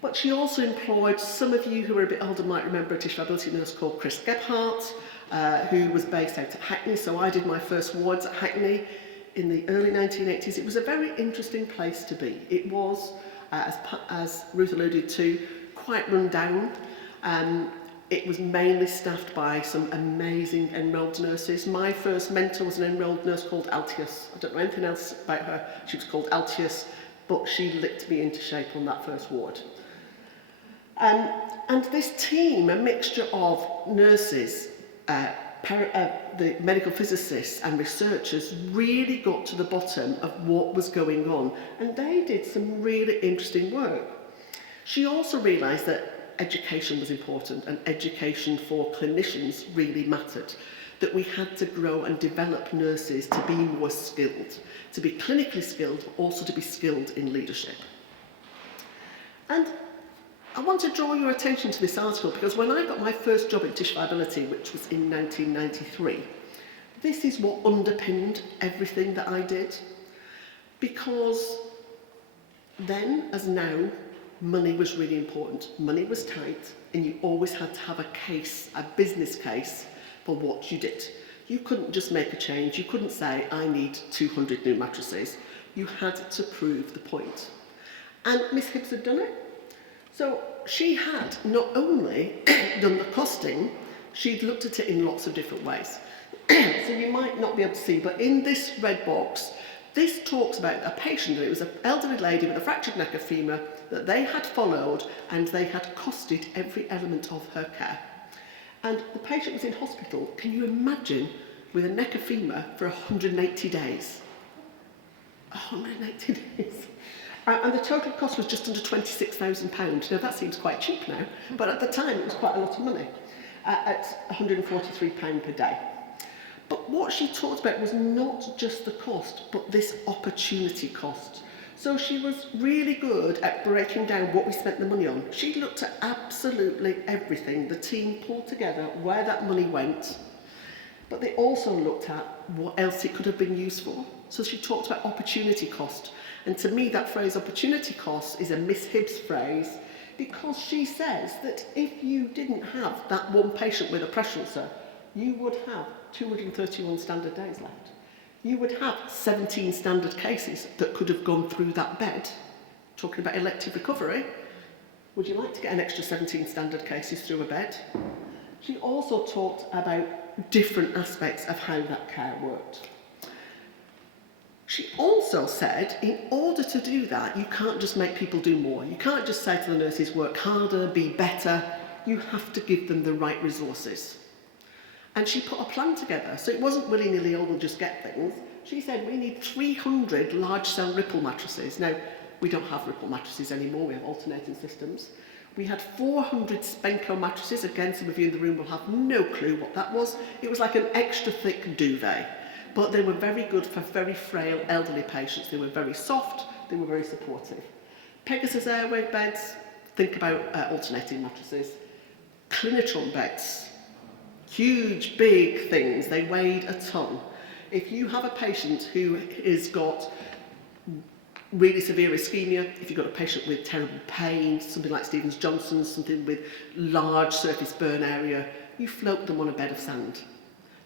But she also employed, some of you who are a bit older might remember a tissue viability nurse called Chris Gebhardt, who was based out at Hackney. So I did my first wards at Hackney in the early 1980s. It was a very interesting place to be. It was, as Ruth alluded to, quite run down. It was mainly staffed by some amazing enrolled nurses. My first mentor was an enrolled nurse called Altius. I don't know anything else about her. She was called Altius, but she licked me into shape on that first ward. And this team, a mixture of nurses, the medical physicists and researchers, really got to the bottom of what was going on, and they did some really interesting work. She also realised that education was important, and education for clinicians really mattered, that we had to grow and develop nurses to be more skilled, to be clinically skilled, but also to be skilled in leadership. And I want to draw your attention to this article because when I got my first job in tissue viability, which was in 1993, this is what underpinned everything that I did. Because then, as now, money was really important. Money was tight, and you always had to have a case, a business case, for what you did. You couldn't just make a change. You couldn't say, I need 200 new mattresses. You had to prove the point. And Miss Hibbs had done it. So she had not only done the costing, she'd looked at it in lots of different ways. So you might not be able to see, but in this red box, this talks about a patient, and it was an elderly lady with a fractured neck of femur that they had followed, and they had costed every element of her care. And the patient was in hospital, can you imagine, with a neck of femur for 180 days? 180 days. And the total cost was just under £26,000. Now that seems quite cheap now, but at the time it was quite a lot of money, at £143 per day. But what she talked about was not just the cost, but this opportunity cost. So she was really good at breaking down what we spent the money on. She looked at absolutely everything. The team pulled together where that money went, but they also looked at what else it could have been used for. So she talked about opportunity cost. And to me, that phrase opportunity cost is a Miss Hibbs phrase, because she says that if you didn't have that one patient with a pressure ulcer, you would have 231 standard days left. You would have 17 standard cases that could have gone through that bed. Talking about elective recovery, would you like to get an extra 17 standard cases through a bed? She also talked about different aspects of how that care worked. She also said, in order to do that, you can't just make people do more. You can't just say to the nurses, work harder, be better. You have to give them the right resources. And she put a plan together. So it wasn't willy-nilly, oh, we'll just get things. She said, we need 300 large-cell Ripple mattresses. Now, we don't have Ripple mattresses anymore. We have alternating systems. We had 400 Spenco mattresses. Again, some of you in the room will have no clue what that was. It was like an extra thick duvet. But they were very good for very frail elderly patients. They were very soft, they were very supportive. Pegasus airway beds, think about alternating mattresses. Clinitron beds, huge, big things, they weighed a ton. If you have a patient who has got really severe ischemia, if you've got a patient with terrible pain, something like Stevens-Johnson's, something with large surface burn area, you float them on a bed of sand.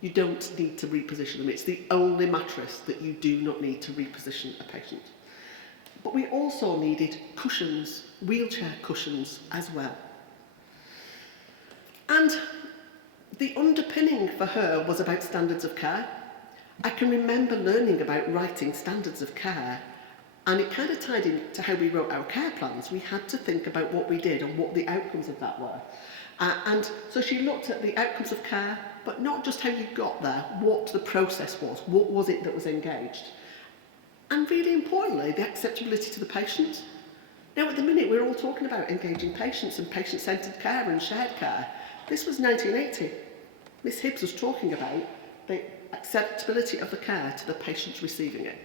You don't need to reposition them. It's the only mattress that you do not need to reposition a patient. But we also needed cushions, wheelchair cushions as well. And the underpinning for her was about standards of care. I can remember learning about writing standards of care, and it kind of tied into how we wrote our care plans. We had to think about what we did and what the outcomes of that were. And so she looked at the outcomes of care, but not just how you got there, what the process was, what was it that was engaged. And really importantly, the acceptability to the patient. Now at the minute we're all talking about engaging patients and patient-centred care and shared care. This was 1980. Miss Hibbs was talking about the acceptability of the care to the patients receiving it.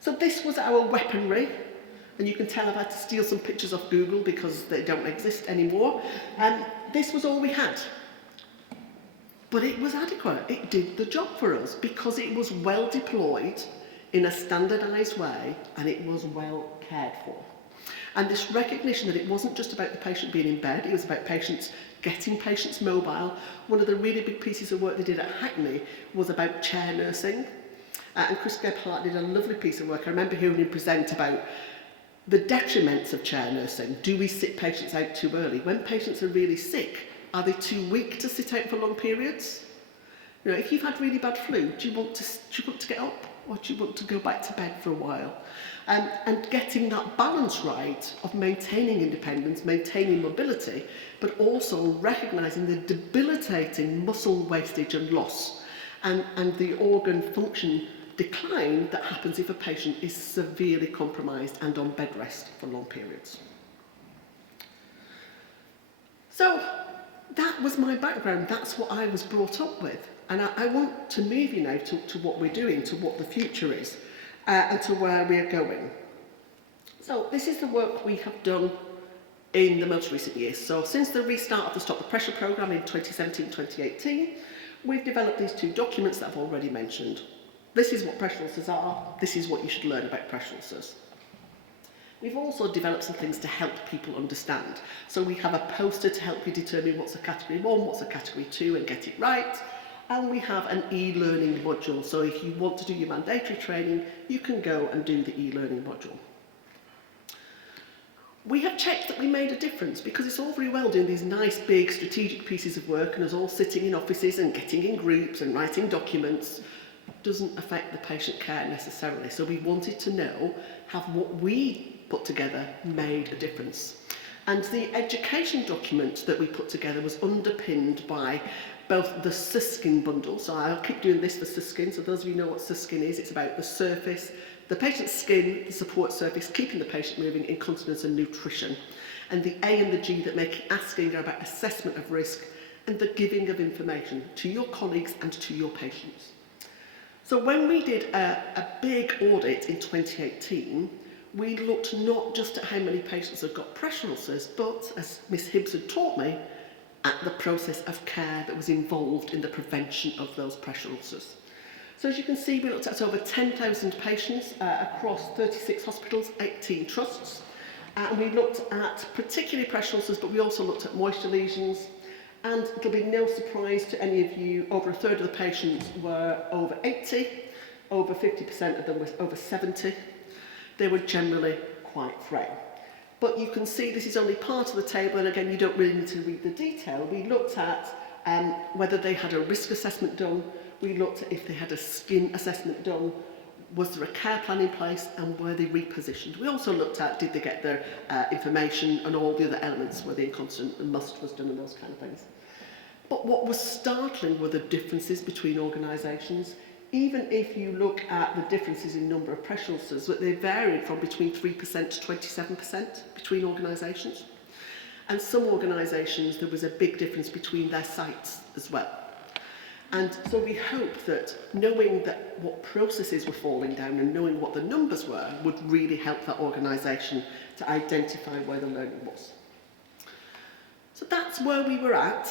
So this was our weaponry, and you can tell I've had to steal some pictures off Google because they don't exist anymore. And this was all we had. But it was adequate. It did the job for us because it was well deployed in a standardised way and it was well cared for. And this recognition that it wasn't just about the patient being in bed, it was about patients getting patients mobile. One of the really big pieces of work they did at Hackney was about chair nursing. And Chris Gebhardt did a lovely piece of work. I remember hearing him present about the detriments of chair nursing. Do we sit patients out too early? When patients are really sick, are they too weak to sit out for long periods? You know, if you've had really bad flu, do you want to get up, or do you want to go back to bed for a while? And getting that balance right of maintaining independence, maintaining mobility, but also recognising the debilitating muscle wastage and loss and the organ function decline that happens if a patient is severely compromised and on bed rest for long periods. So that was my background, that's what I was brought up with. And I want to move you now to what we're doing, to what the future is, and to where we're going. So this is the work we have done in the most recent years. So since the restart of the Stop the Pressure programme in 2017-2018, we've developed these two documents that I've already mentioned. This is what pressure ulcers are, this is what you should learn about pressure ulcers. We've also developed some things to help people understand. So we have a poster to help you determine what's a category 1, what's a category 2 and get it right. And we have an e-learning module. So if you want to do your mandatory training, you can go and do the e-learning module. We have checked that we made a difference because it's all very well doing these nice big strategic pieces of work and us all sitting in offices and getting in groups and writing documents. Doesn't affect the patient care necessarily. So we wanted to know, have what we put together made a difference? And the education document that we put together was underpinned by both the Suskin bundle, so I'll keep doing this for Suskin, so those of you know what Suskin is, it's about the surface, the patient's skin, the support surface, keeping the patient moving, incontinence and nutrition. And the A and the G that make asking are about assessment of risk and the giving of information to your colleagues and to your patients. So when we did a big audit in 2018, we looked not just at how many patients had got pressure ulcers, but, as Miss Hibbs had taught me, at the process of care that was involved in the prevention of those pressure ulcers. So as you can see, we looked at over 10,000 patients across 36 hospitals, 18 trusts, and we looked at particularly pressure ulcers, but we also looked at moisture lesions, and it'll be no surprise to any of you, over a third of the patients were over 80, over 50% of them were over 70. They were generally quite frail. But you can see this is only part of the table, and again, you don't really need to read the detail. We looked at whether they had a risk assessment done, we looked at if they had a skin assessment done, was there a care plan in place, and were they repositioned. We also looked at did they get their information and all the other elements, were they incontinent, and must was done and those kind of things. But what was startling were the differences between organisations. Even if you look at the differences in number of pressure ulcers, they varied from between 3% to 27% between organisations. And some organisations, there was a big difference between their sites as well. And so we hoped that knowing that what processes were falling down and knowing what the numbers were would really help that organisation to identify where the learning was. So that's where we were at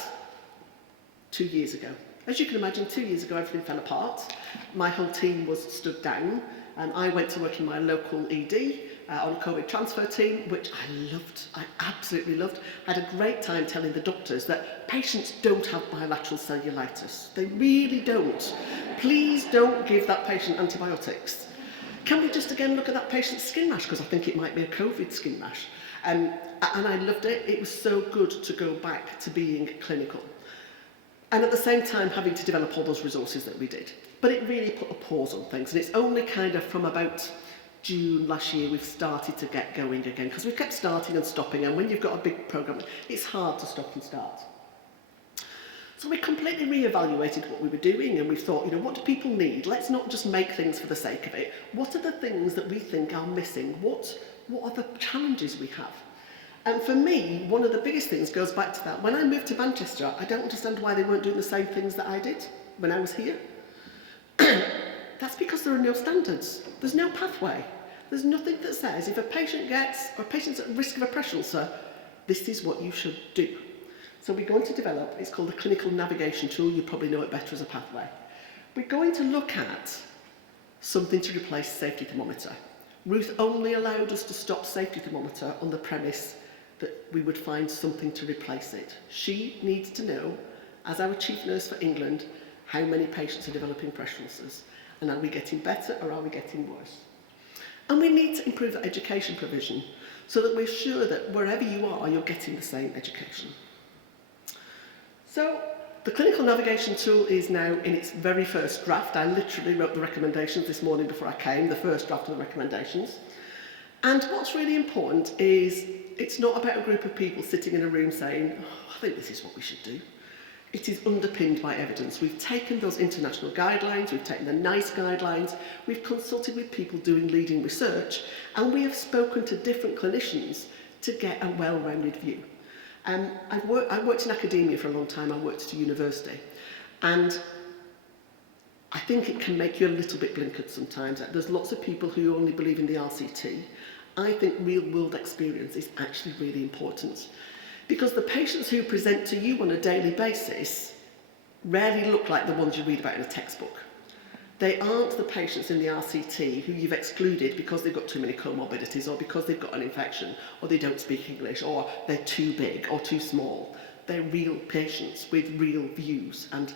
2 years ago. As you can imagine, 2 years ago everything fell apart. My whole team was stood down, and I went to work in my local ED on a COVID transfer team, which I loved. I absolutely loved. I had a great time telling the doctors that patients don't have bilateral cellulitis. They really don't. Please don't give that patient antibiotics. Can we just again look at that patient's skin rash, because I think it might be a COVID skin rash. And I loved it. It was so good to go back to being clinical. And at the same time having to develop all those resources that we did. But it really put a pause on things, and it's only kind of from about June last year we've started to get going again, because we've kept starting and stopping, and when you've got a big programme, it's hard to stop and start. So we completely re-evaluated what we were doing, and we thought, what do people need? Let's not just make things for the sake of it. What are the things that we think are missing? What are the challenges we have? And for me, one of the biggest things goes back to that. When I moved to Manchester, I don't understand why they weren't doing the same things that I did when I was here. That's because there are no standards. There's no pathway. There's nothing that says if a patient or a patient's at risk of a pressure ulcer, this is what you should do. So we're going to develop, it's called a clinical navigation tool. You probably know it better as a pathway. We're going to look at something to replace safety thermometer. Ruth only allowed us to stop safety thermometer on the premise that we would find something to replace it. She needs to know, as our chief nurse for England, how many patients are developing pressure ulcers, and are we getting better or are we getting worse? And we need to improve that education provision so that we're sure that wherever you are, you're getting the same education. So the clinical navigation tool is now in its very first draft. I literally wrote the recommendations this morning before I came, the first draft of the recommendations. And what's really important is it's not about a group of people sitting in a room saying, I think this is what we should do. It is underpinned by evidence. We've taken those international guidelines, we've taken the NICE guidelines, we've consulted with people doing leading research, and we have spoken to different clinicians to get a well-rounded view. I worked in academia for a long time. I worked at a university, and I think it can make you a little bit blinkered sometimes. There's lots of people who only believe in the RCT. I think real-world experience is actually really important, because the patients who present to you on a daily basis rarely look like the ones you read about in a textbook. They aren't the patients in the RCT who you've excluded because they've got too many comorbidities, or because they've got an infection, or they don't speak English, or they're too big or too small. They're real patients with real views and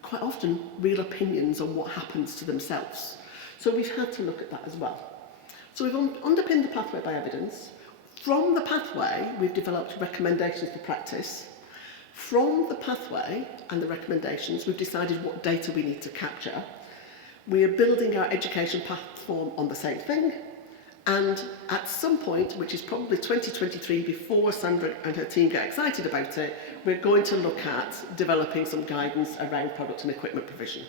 quite often real opinions on what happens to themselves. So we've had to look at that as well. So we've underpinned the pathway by evidence. From the pathway, we've developed recommendations for practice. From the pathway and the recommendations, we've decided what data we need to capture. We are building our education platform on the same thing, and at some point, which is probably 2023, before Sandra and her team get excited about it, we're going to look at developing some guidance around product and equipment provision.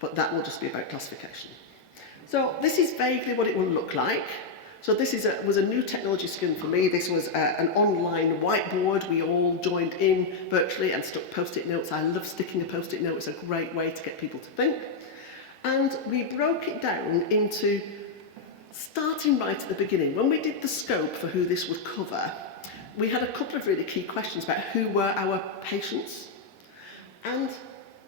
But that will just be about classification. So this is vaguely what it will look like. So this was a new technology skill for me. This was an online whiteboard. We all joined in virtually and stuck post-it notes. I love sticking a post-it note. It's a great way to get people to think. And we broke it down into starting right at the beginning. When we did the scope for who this would cover, we had a couple of really key questions about who were our patients. And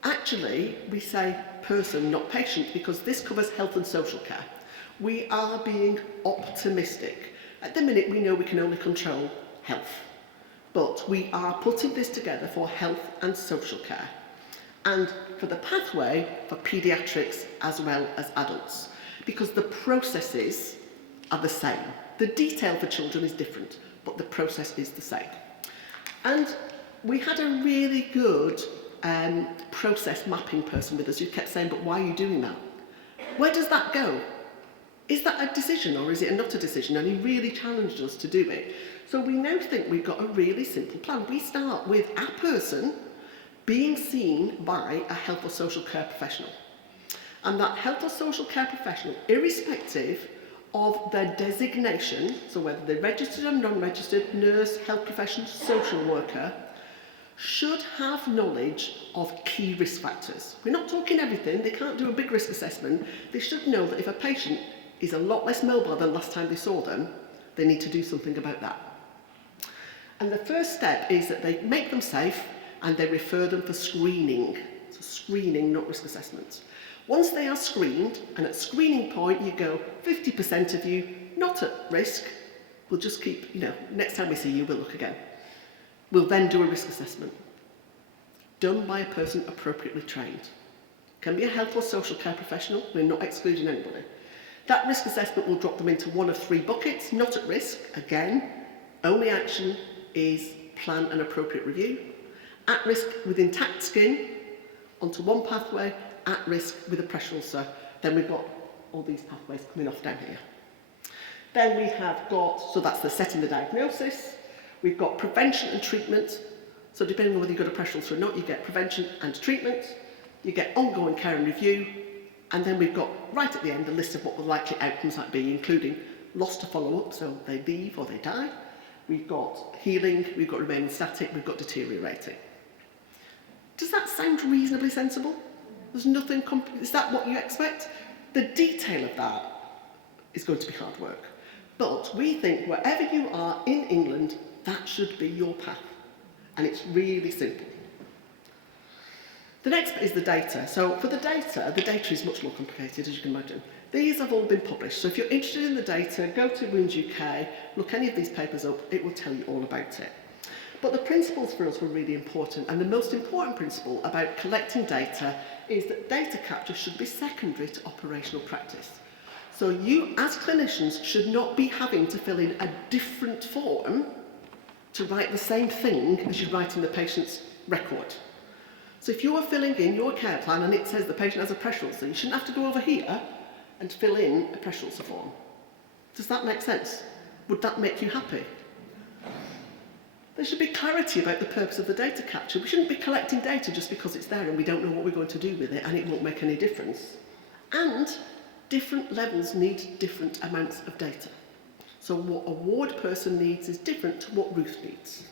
actually, we say person, not patient, because this covers health and social care. We are being optimistic. At the minute, we know we can only control health. But we are putting this together for health and social care. And for the pathway, for paediatrics as well as adults, because the processes are the same. The detail for children is different, but the process is the same. And we had a really good process mapping person with us who kept saying, but why are you doing that? Where does that go? Is that a decision or is it not a decision? And he really challenged us to do it. So we now think we've got a really simple plan. We start with a person being seen by a health or social care professional. And that health or social care professional, irrespective of their designation, so whether they're registered or non-registered, nurse, health professional, social worker, should have knowledge of key risk factors. We're not talking everything, they can't do a big risk assessment. They should know that if a patient is a lot less mobile than last time they saw them, they need to do something about that. And the first step is that they make them safe and they refer them for screening. So screening, not risk assessments. Once they are screened, and at screening point you go, 50% of you not at risk, we'll just keep, next time we see you, we'll look again. We'll then do a risk assessment, done by a person appropriately trained. Can be a health or social care professional, we're not excluding anybody. That risk assessment will drop them into one of 3 buckets, not at risk, again, only action is plan an appropriate review. At risk with intact skin, onto one pathway, at risk with a pressure ulcer. Then we've got all these pathways coming off down here. Then we have got, so that's the setting the diagnosis. We've got prevention and treatment. So depending on whether you've got a pressure ulcer or not, you get prevention and treatment. You get ongoing care and review. And then we've got, right at the end, a list of what the likely outcomes might be, including loss to follow-up, so they leave or they die. We've got healing, we've got remaining static, we've got deteriorating. Does that sound reasonably sensible? There's nothing, is that what you expect? The detail of that is going to be hard work. But we think wherever you are in England, that should be your path. And it's really simple. The next bit is the data. So for the data is much more complicated, as you can imagine. These have all been published. So if you're interested in the data, go to Wounds UK, look any of these papers up, it will tell you all about it. But the principles for us were really important, and the most important principle about collecting data is that data capture should be secondary to operational practice. So you, as clinicians, should not be having to fill in a different form to write the same thing as you write in the patient's record. So if you're filling in your care plan and it says the patient has a pressure ulcer, you shouldn't have to go over here and fill in a pressure ulcer form. Does that make sense? Would that make you happy? There should be clarity about the purpose of the data capture. We shouldn't be collecting data just because it's there and we don't know what we're going to do with it and it won't make any difference. And different levels need different amounts of data. So what a ward person needs is different to what Ruth needs.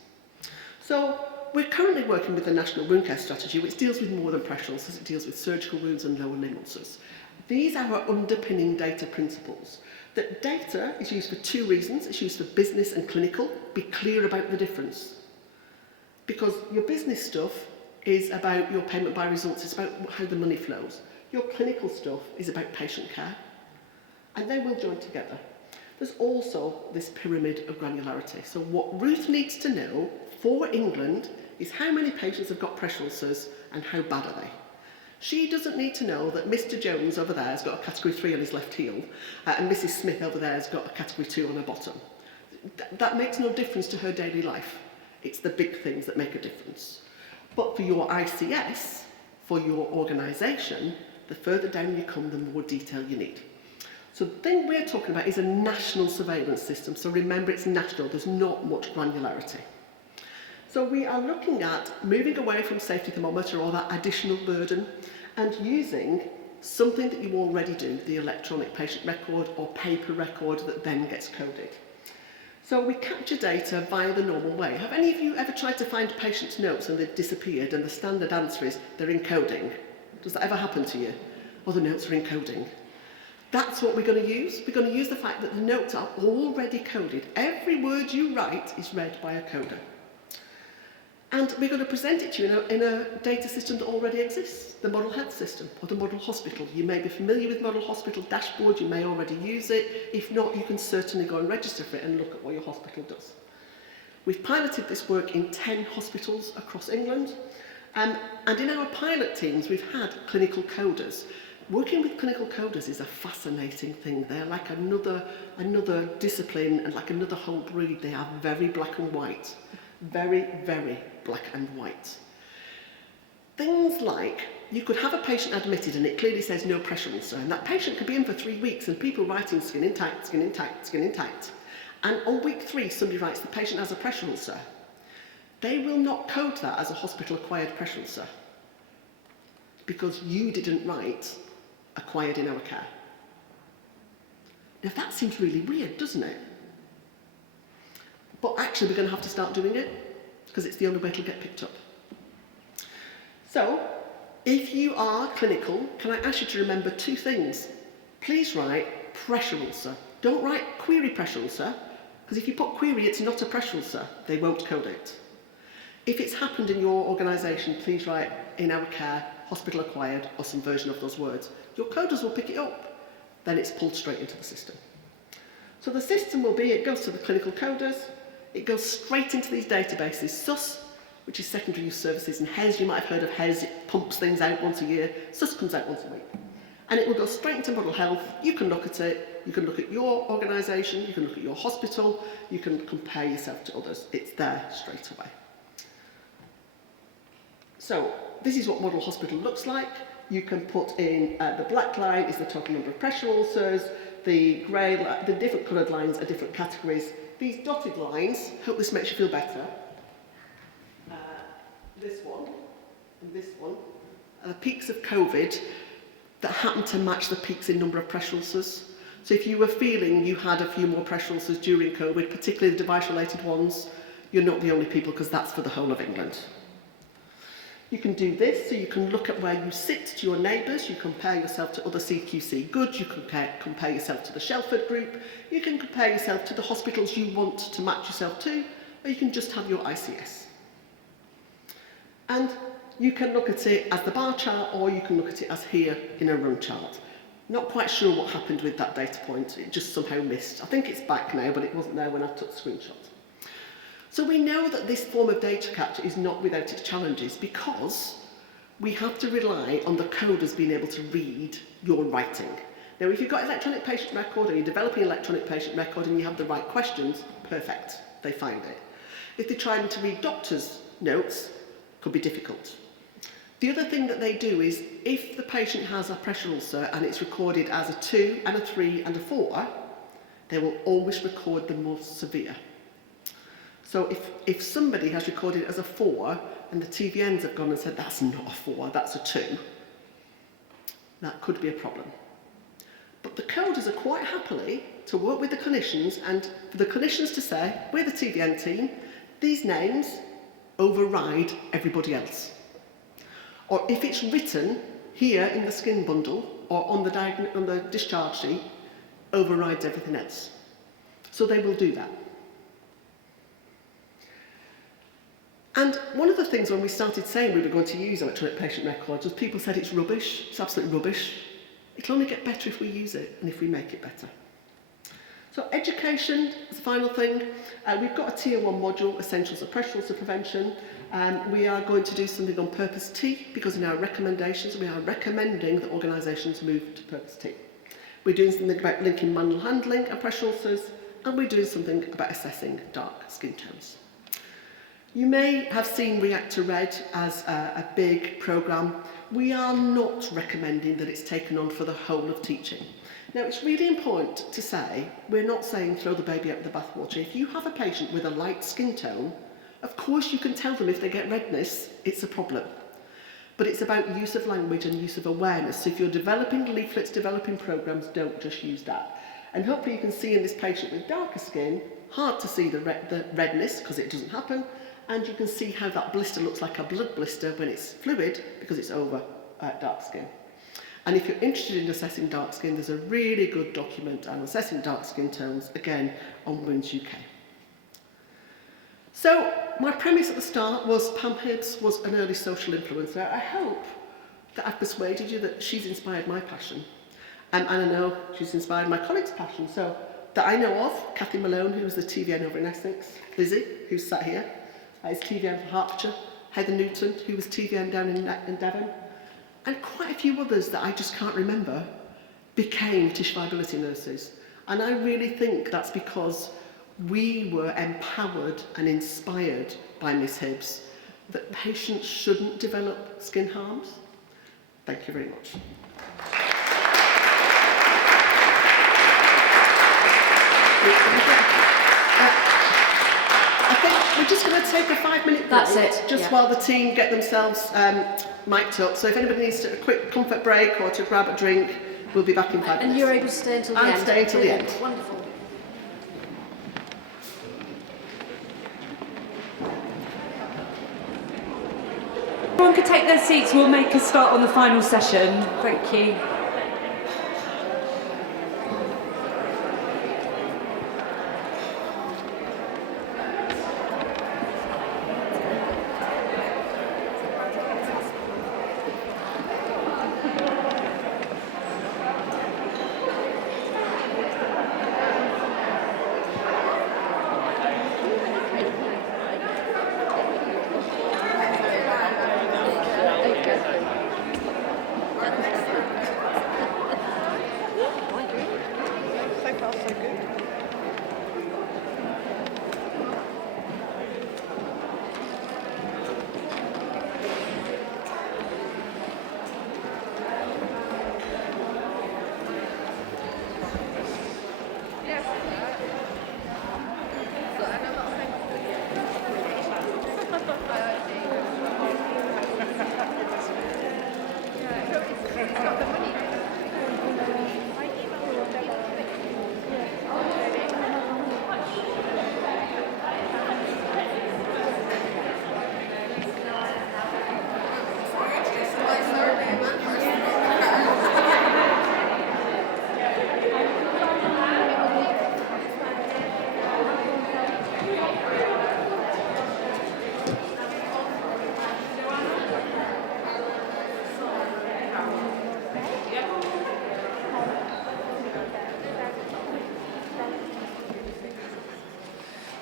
So we're currently working with the National Wound Care Strategy, which deals with more than pressure ulcers. It deals with surgical wounds and lower limb ulcers. These are our underpinning data principles. That data is used for 2 reasons. It's used for business and clinical. Be clear about the difference. Because your business stuff is about your payment by results. It's about how the money flows. Your clinical stuff is about patient care. And they will join together. There's also this pyramid of granularity. So what Ruth needs to know for England is how many patients have got pressure ulcers and how bad are they. She doesn't need to know that Mr. Jones over there has got a category 3 on his left heel and Mrs. Smith over there has got a category 2 on her bottom. That makes no difference to her daily life. It's the big things that make a difference. But for your ICS, for your organisation, the further down you come, the more detail you need. So the thing we're talking about is a national surveillance system. So remember, it's national. There's not much granularity. So we are looking at moving away from safety thermometer or that additional burden and using something that you already do, the electronic patient record or paper record that then gets coded. So we capture data via the normal way. Have any of you ever tried to find patient notes and they've disappeared and the standard answer is they're in coding? Does that ever happen to you? Or the notes are in coding? That's what we're going to use. We're going to use the fact that the notes are already coded. Every word you write is read by a coder. And we're going to present it to you in a data system that already exists, the model health system or the model hospital. You may be familiar with model hospital dashboard, you may already use it. If not, you can certainly go and register for it and look at what your hospital does. We've piloted this work in 10 hospitals across England. And in our pilot teams, we've had clinical coders. Working with clinical coders is a fascinating thing. They're like another discipline and like another whole breed. They are very black and white. Very, very black and white. Things like, you could have a patient admitted and it clearly says no pressure ulcer, and that patient could be in for 3 weeks and people writing skin intact, skin intact, skin intact. And on week 3, somebody writes the patient has a pressure ulcer. They will not code that as a hospital-acquired pressure ulcer because you didn't write acquired in our care. Now that seems really weird, doesn't it? But actually we're going to have to start doing it because it's the only way it'll get picked up. So, if you are clinical, can I ask you to remember 2 things? Please write pressure ulcer. Don't write query pressure ulcer, because if you put query, it's not a pressure ulcer. They won't code it. If it's happened in your organisation, please write in our care, hospital acquired, or some version of those words. Your coders will pick it up. Then it's pulled straight into the system. So the system will be, it goes to the clinical coders, it goes straight into these databases. SUS, which is secondary use services, and HES, you might have heard of HES, it pumps things out once a year. SUS comes out once a week. And it will go straight into model health. You can look at it, you can look at your organisation, you can look at your hospital, you can compare yourself to others. It's there straight away. So this is what model hospital looks like. You can put in, the black line is the total number of pressure ulcers, the grey, the different coloured lines are different categories. These dotted lines, hope this makes you feel better. This one and this one are the peaks of COVID that happen to match the peaks in number of pressure ulcers. So if you were feeling you had a few more pressure ulcers during COVID, particularly the device-related ones, you're not the only people, because that's for the whole of England. You can do this, so you can look at where you sit to your neighbours, you compare yourself to other CQC goods, you can compare yourself to the Shelford group, you can compare yourself to the hospitals you want to match yourself to, or you can just have your ICS. And you can look at it as the bar chart, or you can look at it as here in a run chart. Not quite sure what happened with that data point, it just somehow missed. I think it's back now, but it wasn't there when I took the screenshot. So we know that this form of data capture is not without its challenges, because we have to rely on the coders being able to read your writing. Now, if you've got electronic patient record and you're developing electronic patient record and you have the right questions, perfect, they find it. If they're trying to read doctors' notes, it could be difficult. The other thing that they do is, if the patient has a pressure ulcer and it's recorded as a 2 and a 3 and a 4, they will always record the most severe. So if somebody has recorded it as a 4 and the TVNs have gone and said that's not a 4, that's a 2, that could be a problem. But the coders are quite happily to work with the clinicians and for the clinicians to say, we're the TVN team, these names override everybody else. Or if it's written here in the skin bundle or on the discharge sheet, overrides everything else. So they will do that. And one of the things when we started saying we were going to use electronic patient records was people said it's rubbish, it's absolute rubbish. It'll only get better if we use it and if we make it better. So education is the final thing. We've got a tier 1 module, Essentials of Pressure Ulcer Prevention. We are going to do something on Purpose T, because in our recommendations we are recommending that organisations move to Purpose T. We're doing something about linking manual handling and pressure ulcers, and we're doing something about assessing dark skin tones. You may have seen React to Red as a big programme. We are not recommending that it's taken on for the whole of teaching. Now, it's really important to say, we're not saying throw the baby out with the bathwater. If you have a patient with a light skin tone, of course you can tell them if they get redness, it's a problem. But it's about use of language and use of awareness. So if you're developing leaflets, developing programmes, don't just use that. And hopefully you can see in this patient with darker skin, hard to see the redness because it doesn't happen, and you can see how that blister looks like a blood blister when it's fluid because it's over dark skin. And if you're interested in assessing dark skin, there's a really good document on assessing dark skin tones, again, on Women's UK. So my premise at the start was Pam Hibbs was an early social influencer. I hope that I've persuaded you that she's inspired my passion. And I know she's inspired my colleagues' passion. So that I know of, Cathy Malone, who was the TVN over in Essex, Lizzie, who's sat here, is TVN for Hertfordshire, Heather Newton, who was TVN down in Devon, and quite a few others that I just can't remember, became tissue viability nurses. And I really think that's because we were empowered and inspired by Miss Hibbs that patients shouldn't develop skin harms. Thank you very much. I think we're just going to take a 5-minute break. That's it. Just while the team get themselves mic'd up. So if anybody needs a quick comfort break or to grab a drink, we'll be back in 5 minutes. And you're able to stay until the end? I'm staying till the end. Wonderful. could take their seats, we'll make a start on the final session. Thank you.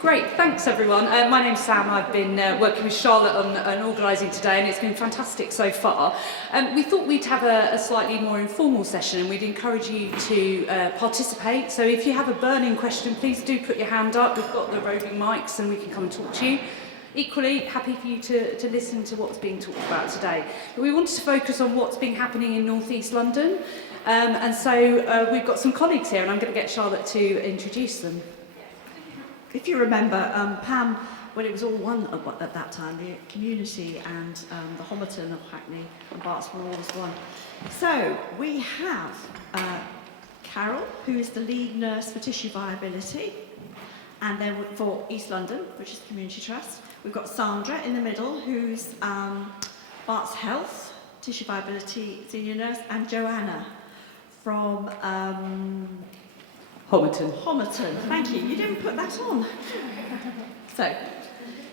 Great, thanks everyone. My name's Sam. I've been working with Charlotte on organising today, and it's been fantastic so far. We thought we'd have a slightly more informal session, and we'd encourage you to participate. So if you have a burning question, please do put your hand up. We've got the roving mics and we can come and talk to you. Equally, happy for you to listen to what's being talked about today. But we wanted to focus on what's been happening in North East London. And so we've got some colleagues here, and I'm going to get Charlotte to introduce them. If you remember, Pam, when it was all one at that time, the community and the Homerton of Hackney and Barts were all as one. So we have Carol, who is the lead nurse for tissue viability, and then for East London, which is the Community Trust. We've got Sandra in the middle, who's Barts Health, tissue viability senior nurse, and Joanna from Homerton. Thank you. You didn't put that on. So,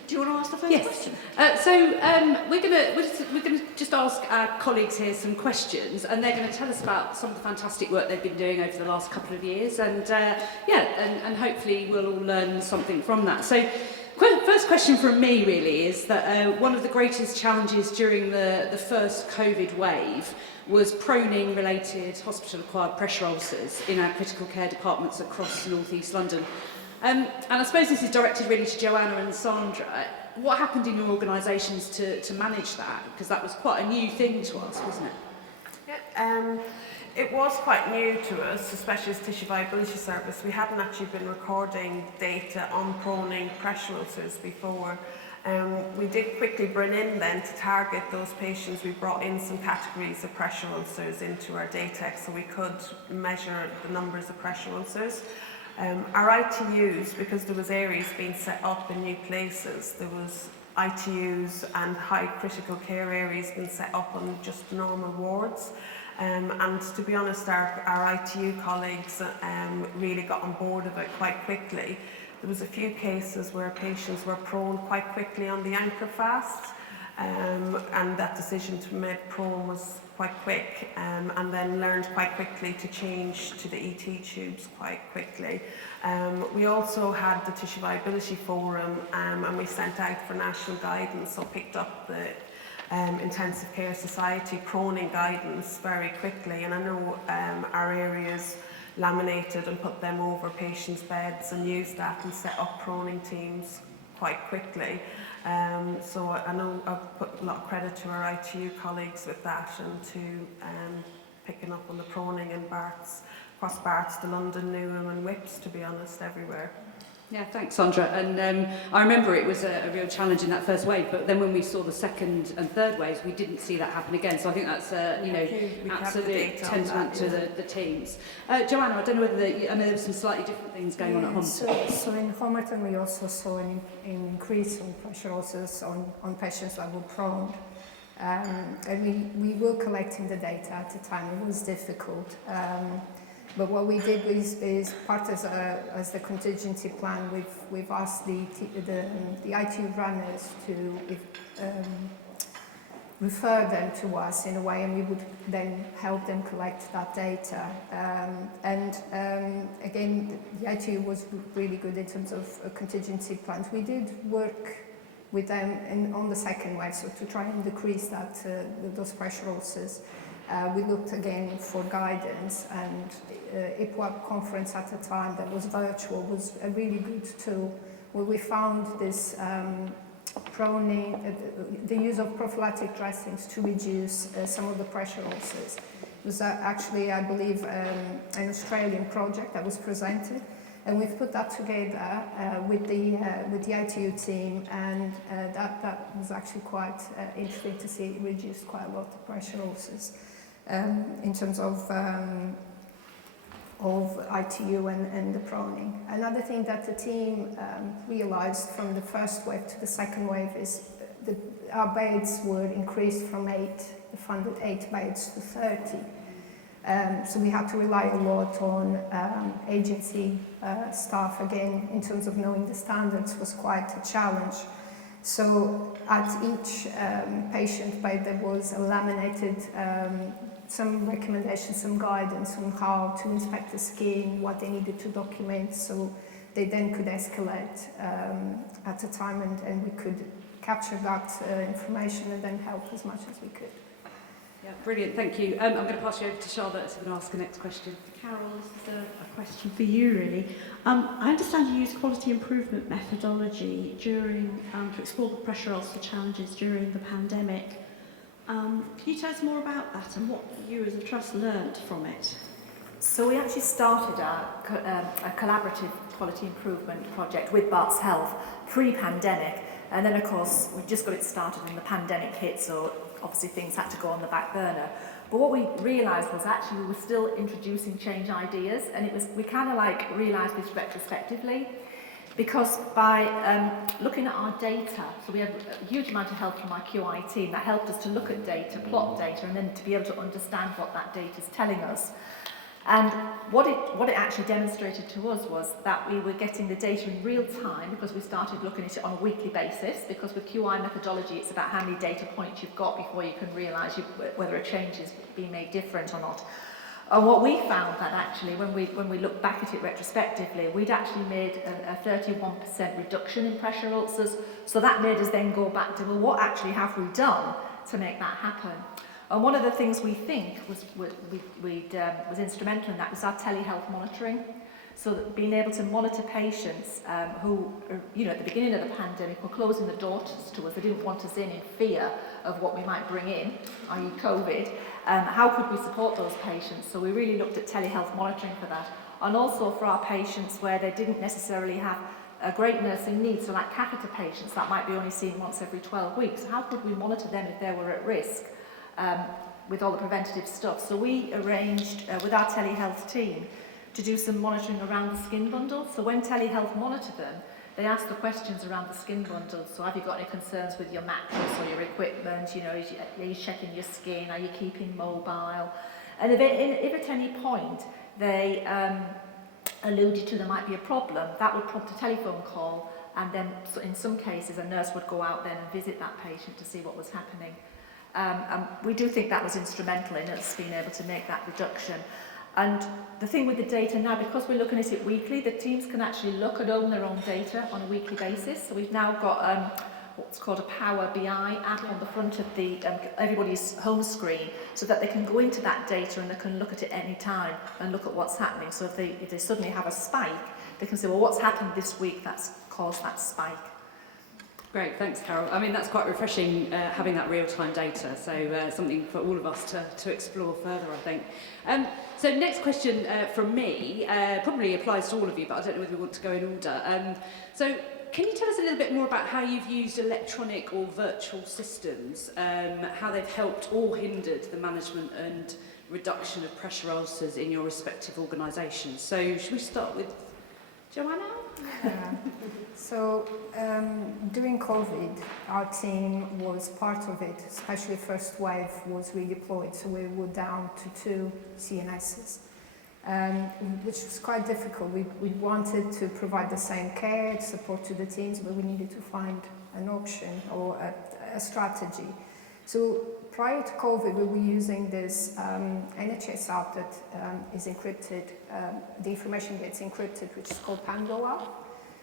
do you want to ask the first question? We're going to just ask our colleagues here some questions, and they're going to tell us about some of the fantastic work they've been doing over the last couple of years, and and hopefully we'll all learn something from that. So, first question from me really is that one of the greatest challenges during the first COVID wave was proning-related hospital-acquired pressure ulcers in our critical care departments across North East London. And I suppose this is directed really to Joanna and Sandra. What happened in your organisations to manage that? Because that was quite a new thing to us, wasn't it? Yeah, it was quite new to us, especially as Tissue Viability Service. We hadn't actually been recording data on proning pressure ulcers before. We did quickly bring in then to target those patients. We brought in some categories of pressure ulcers into our data so we could measure the numbers of pressure ulcers. Our ITUs, because there was areas being set up in new places, there was ITUs and high critical care areas being set up on just normal wards. And to be honest, our ITU colleagues really got on board of it quite quickly. There was a few cases where patients were prone quite quickly on the anchor fast, and that decision to make prone was quite quick, and then learned quite quickly to change to the ET tubes quite quickly. We also had the Tissue Viability Forum, and we sent out for national guidance, so picked up the Intensive Care Society proning guidance very quickly, and I know our areas laminated and put them over patients' beds and used that and set up proning teams quite quickly. So I know I've put a lot of credit to our ITU colleagues with that and to picking up on the proning in Barts, across Barts, the London, Newham and Whips, to be honest, everywhere. Yeah, thanks, Sandra. And I remember it was a real challenge in that first wave, but then when we saw the second and third waves, we didn't see that happen again. So I think that's absolute testament to the teams. Joanna, I don't know whether I know there were some slightly different things going on at Homerton. So in Homerton, we also saw an increase in pressure ulcers on patients that were prone. And we were collecting the data at the time. It was difficult. But what we did is part as the contingency plan, we've asked the ITU runners to refer them to us in a way, and we would then help them collect that data. Again, the ITU was really good in terms of contingency plans. We did work with them on the second wave, so to try and decrease that those pressure ulcers. We looked again for guidance, and IPWAP conference at the time that was virtual was a really good tool where we found this proning, the use of prophylactic dressings to reduce some of the pressure ulcers. It was actually, I believe, an Australian project that was presented, and we've put that together with the ITU team, and that was actually quite interesting to see. It reduced quite a lot of pressure ulcers in terms of ITU and the proning. Another thing that the team realized from the first wave to the second wave is that our beds were increased from the funded 8 beds to 30. So we had to rely a lot on agency staff. Again, in terms of knowing the standards was quite a challenge. So at each patient bed there was a laminated some recommendations, some guidance on how to inspect the skin, what they needed to document, so they then could escalate at a time, and we could capture that information and then help as much as we could. Yeah, brilliant, thank you. I'm going to pass you over to Charlotte who's going to ask the next question. Carol, this is a question for you, really. I understand you used quality improvement methodology during to explore the pressure ulcer challenges during the pandemic. Can you tell us more about that and what you as a trust learnt from it? So we actually started a collaborative quality improvement project with Barts Health pre-pandemic, and then of course we just got it started and the pandemic hit, so obviously things had to go on the back burner. But what we realised was actually we were still introducing change ideas, and we kind of like realised this retrospectively, because by looking at our data, so we had a huge amount of help from our QI team that helped us to look at data, plot data, and then to be able to understand what that data is telling us. And what it actually demonstrated to us was that we were getting the data in real time, because we started looking at it on a weekly basis, because with QI methodology it's about how many data points you've got before you can realise whether a change is being made different or not. And what we found that actually, when we look back at it retrospectively, we'd actually made a 31% reduction in pressure ulcers. So that made us then go back to, well, what actually have we done to make that happen? And one of the things we think was instrumental in that was our telehealth monitoring. So that being able to monitor patients who, at the beginning of the pandemic were closing the doors to us. They didn't want us in fear of what we might bring in, i.e. COVID. How could we support those patients? So we really looked at telehealth monitoring for that. And also for our patients where they didn't necessarily have a great nursing need, so like catheter patients that might be only seen once every 12 weeks. How could we monitor them if they were at risk with all the preventative stuff? So we arranged with our telehealth team to do some monitoring around the skin bundle. So when telehealth monitored them, they asked the questions around the skin bundle. So have you got any concerns with your mattress or your equipment? Are you checking your skin? Are you keeping mobile? And if at any point they alluded to there might be a problem, that would prompt a telephone call, and then in some cases a nurse would go out then and visit that patient to see what was happening. And we do think that was instrumental in us being able to make that reduction. And the thing with the data now, because we're looking at it weekly, the teams can actually look and own their own data on a weekly basis. So we've now got what's called a Power BI app on the front of the everybody's home screen, so that they can go into that data and they can look at it any time and look at what's happening. So if they suddenly have a spike, they can say, well, what's happened this week that's caused that spike? Great, thanks Carol. I mean, that's quite refreshing having that real-time data, so something for all of us to explore further, I think. So next question from me probably applies to all of you, but I don't know whether we want to go in order. So can you tell us a little bit more about how you've used electronic or virtual systems, how they've helped or hindered the management and reduction of pressure ulcers in your respective organisations? So should we start with Joanna? So during COVID, our team was part of it, especially first wave was redeployed. So we were down to 2 CNSs, which was quite difficult. We wanted to provide the same care, support to the teams, but we needed to find an option or a strategy. So prior to COVID, we were using this NHS app that is encrypted. The information gets encrypted, which is called Pam app.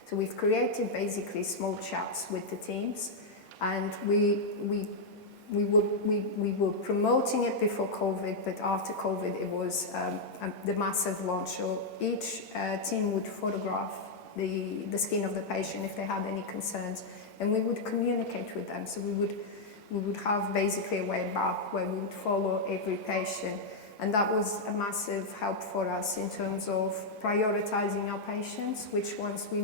So we've created basically small chats with the teams, and we were promoting it before COVID, but after COVID it was the massive launch. So each team would photograph the skin of the patient if they had any concerns, and we would communicate with them. So we would have basically a web app where we would follow every patient. And that was a massive help for us in terms of prioritizing our patients, which ones we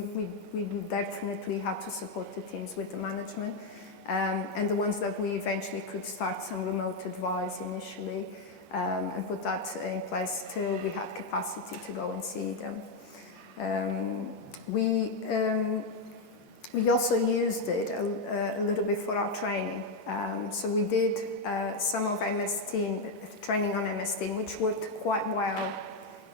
definitely had to support the teams with the management, and the ones that we eventually could start some remote advice initially, and put that in place till we had capacity to go and see them. We also used it a little bit for our training. So we did some of MS Team, training on MS Team, which worked quite well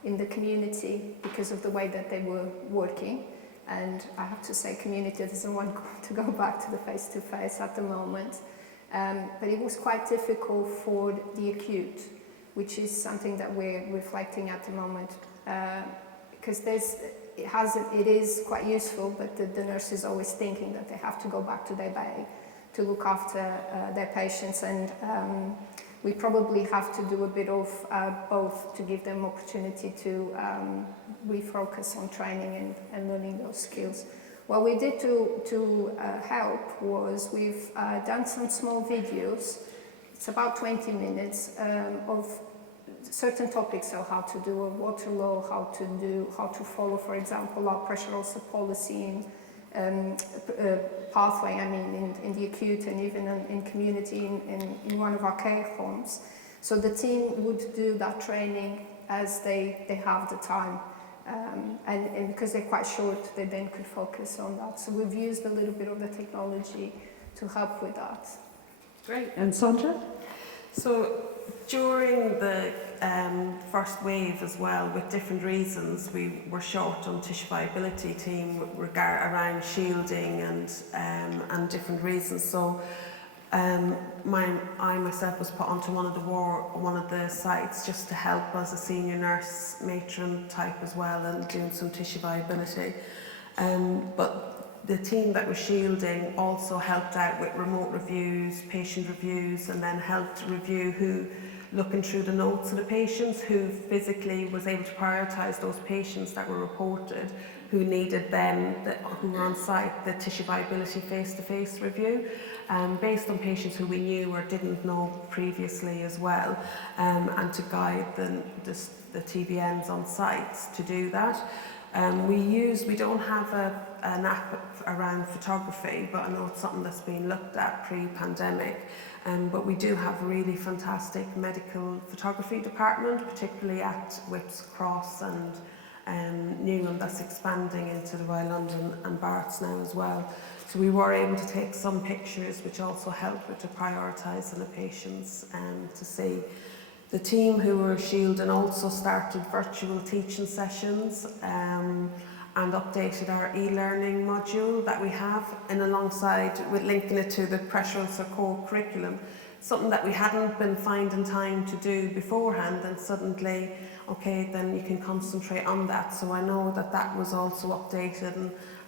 in the community because of the way that they were working. And I have to say, community doesn't want to go back to the face-to-face at the moment. But it was quite difficult for the acute, which is something that we're reflecting at the moment. Because it is quite useful, but the nurse is always thinking that they have to go back to their bay to look after their patients, and we probably have to do a bit of both to give them opportunity to refocus on training and learning those skills. What we did to help was we've done some small videos. It's about 20 minutes of certain topics, so how to do a water law, how to follow, for example, our pressure ulcer policy in pathway, in the acute and even in community in one of our care homes. So the team would do that training as they have the time, and because they're quite short, they then could focus on that. So we've used a little bit of the technology to help with that. Great. And Sandra? So during the first wave as well, with different reasons, we were short on tissue viability team around shielding and different reasons. So I myself was put onto one of the sites just to help as a senior nurse matron type as well, and doing some tissue viability. But the team that was shielding also helped out with remote reviews, patient reviews, and then helped review looking through the notes of the patients, who physically was able to prioritise those patients that were reported, who needed then, who were on site, the tissue viability face-to-face review, based on patients who we knew or didn't know previously as well, and to guide the TVNs on site to do that. We don't have an app around photography, but I know it's something that's been looked at pre-pandemic. But we do have a really fantastic medical photography department, particularly at Whipps Cross and Newham, that's expanding into the Royal London and Barts now as well. So we were able to take some pictures, which also helped with the prioritising the patients to see. The team who were shielding also started virtual teaching sessions and updated our e-learning module that we have, and alongside with linking it to the pressure ulcer core curriculum, something that we hadn't been finding time to do beforehand, and suddenly, okay, then you can concentrate on that. So I know that was also updated,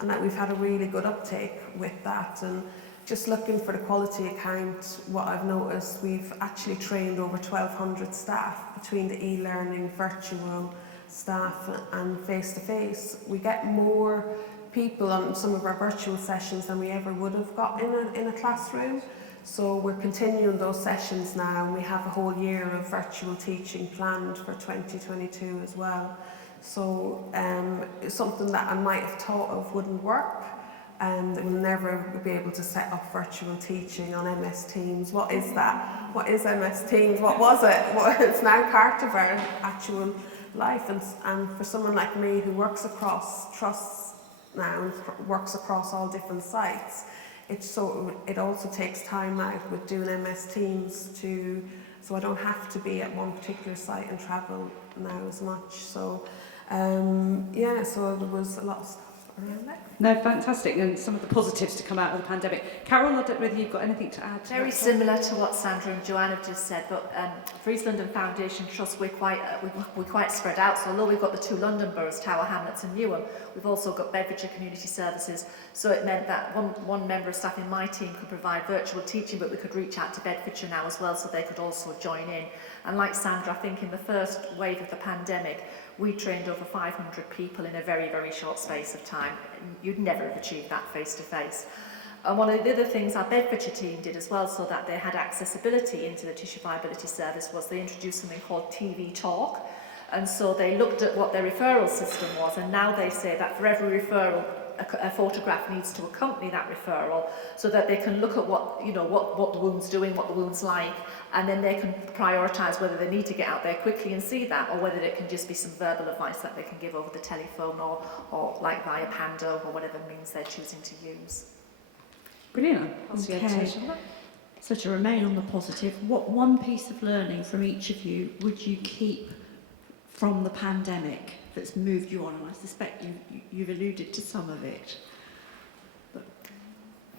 and that we've had a really good uptake with that. And just looking for the quality account, what I've noticed, we've actually trained over 1,200 staff between the e-learning, virtual staff and face-to-face. We get more people on some of our virtual sessions than we ever would have got in a classroom. So we're continuing those sessions now, and we have a whole year of virtual teaching planned for 2022 as well. So it's something that I might have thought of wouldn't work, and we'll never be able to set up virtual teaching on MS Teams. What is that? What is MS Teams? What was it? It's now part of our actual life, and for someone like me who works across trusts, now and works across all different sites. It also takes time out with doing MS Teams so I don't have to be at one particular site and travel now as much. So so there was a lot of stuff around that. No, fantastic, and some of the positives to come out of the pandemic. Carol, I don't know whether you've got anything to add to Very that. similar to what Sandra and Joanne have just said, but for East London Foundation Trust, we're quite spread out. So although we've got the two London boroughs, Tower Hamlets and Newham, we've also got Bedfordshire Community Services. So it meant that one member of staff in my team could provide virtual teaching, but we could reach out to Bedfordshire now as well, so they could also join in. And like Sandra, I think in the first wave of the pandemic, we trained over 500 people in a very, very short space of time. You'd never have achieved that face-to-face. And one of the other things our Bedfordshire team did as well, so that they had accessibility into the tissue viability service, was they introduced something called TV Talk. And so they looked at what their referral system was, and now they say that for every referral, a photograph needs to accompany that referral, so that they can look at what the wound's doing, what the wound's like, and then they can prioritise whether they need to get out there quickly and see that, or whether it can just be some verbal advice that they can give over the telephone or like via Pando or whatever means they're choosing to use. Brilliant. Okay. So to remain on the positive, what one piece of learning from each of you would you keep from the pandemic that's moved you on? And I suspect you've alluded to some of it.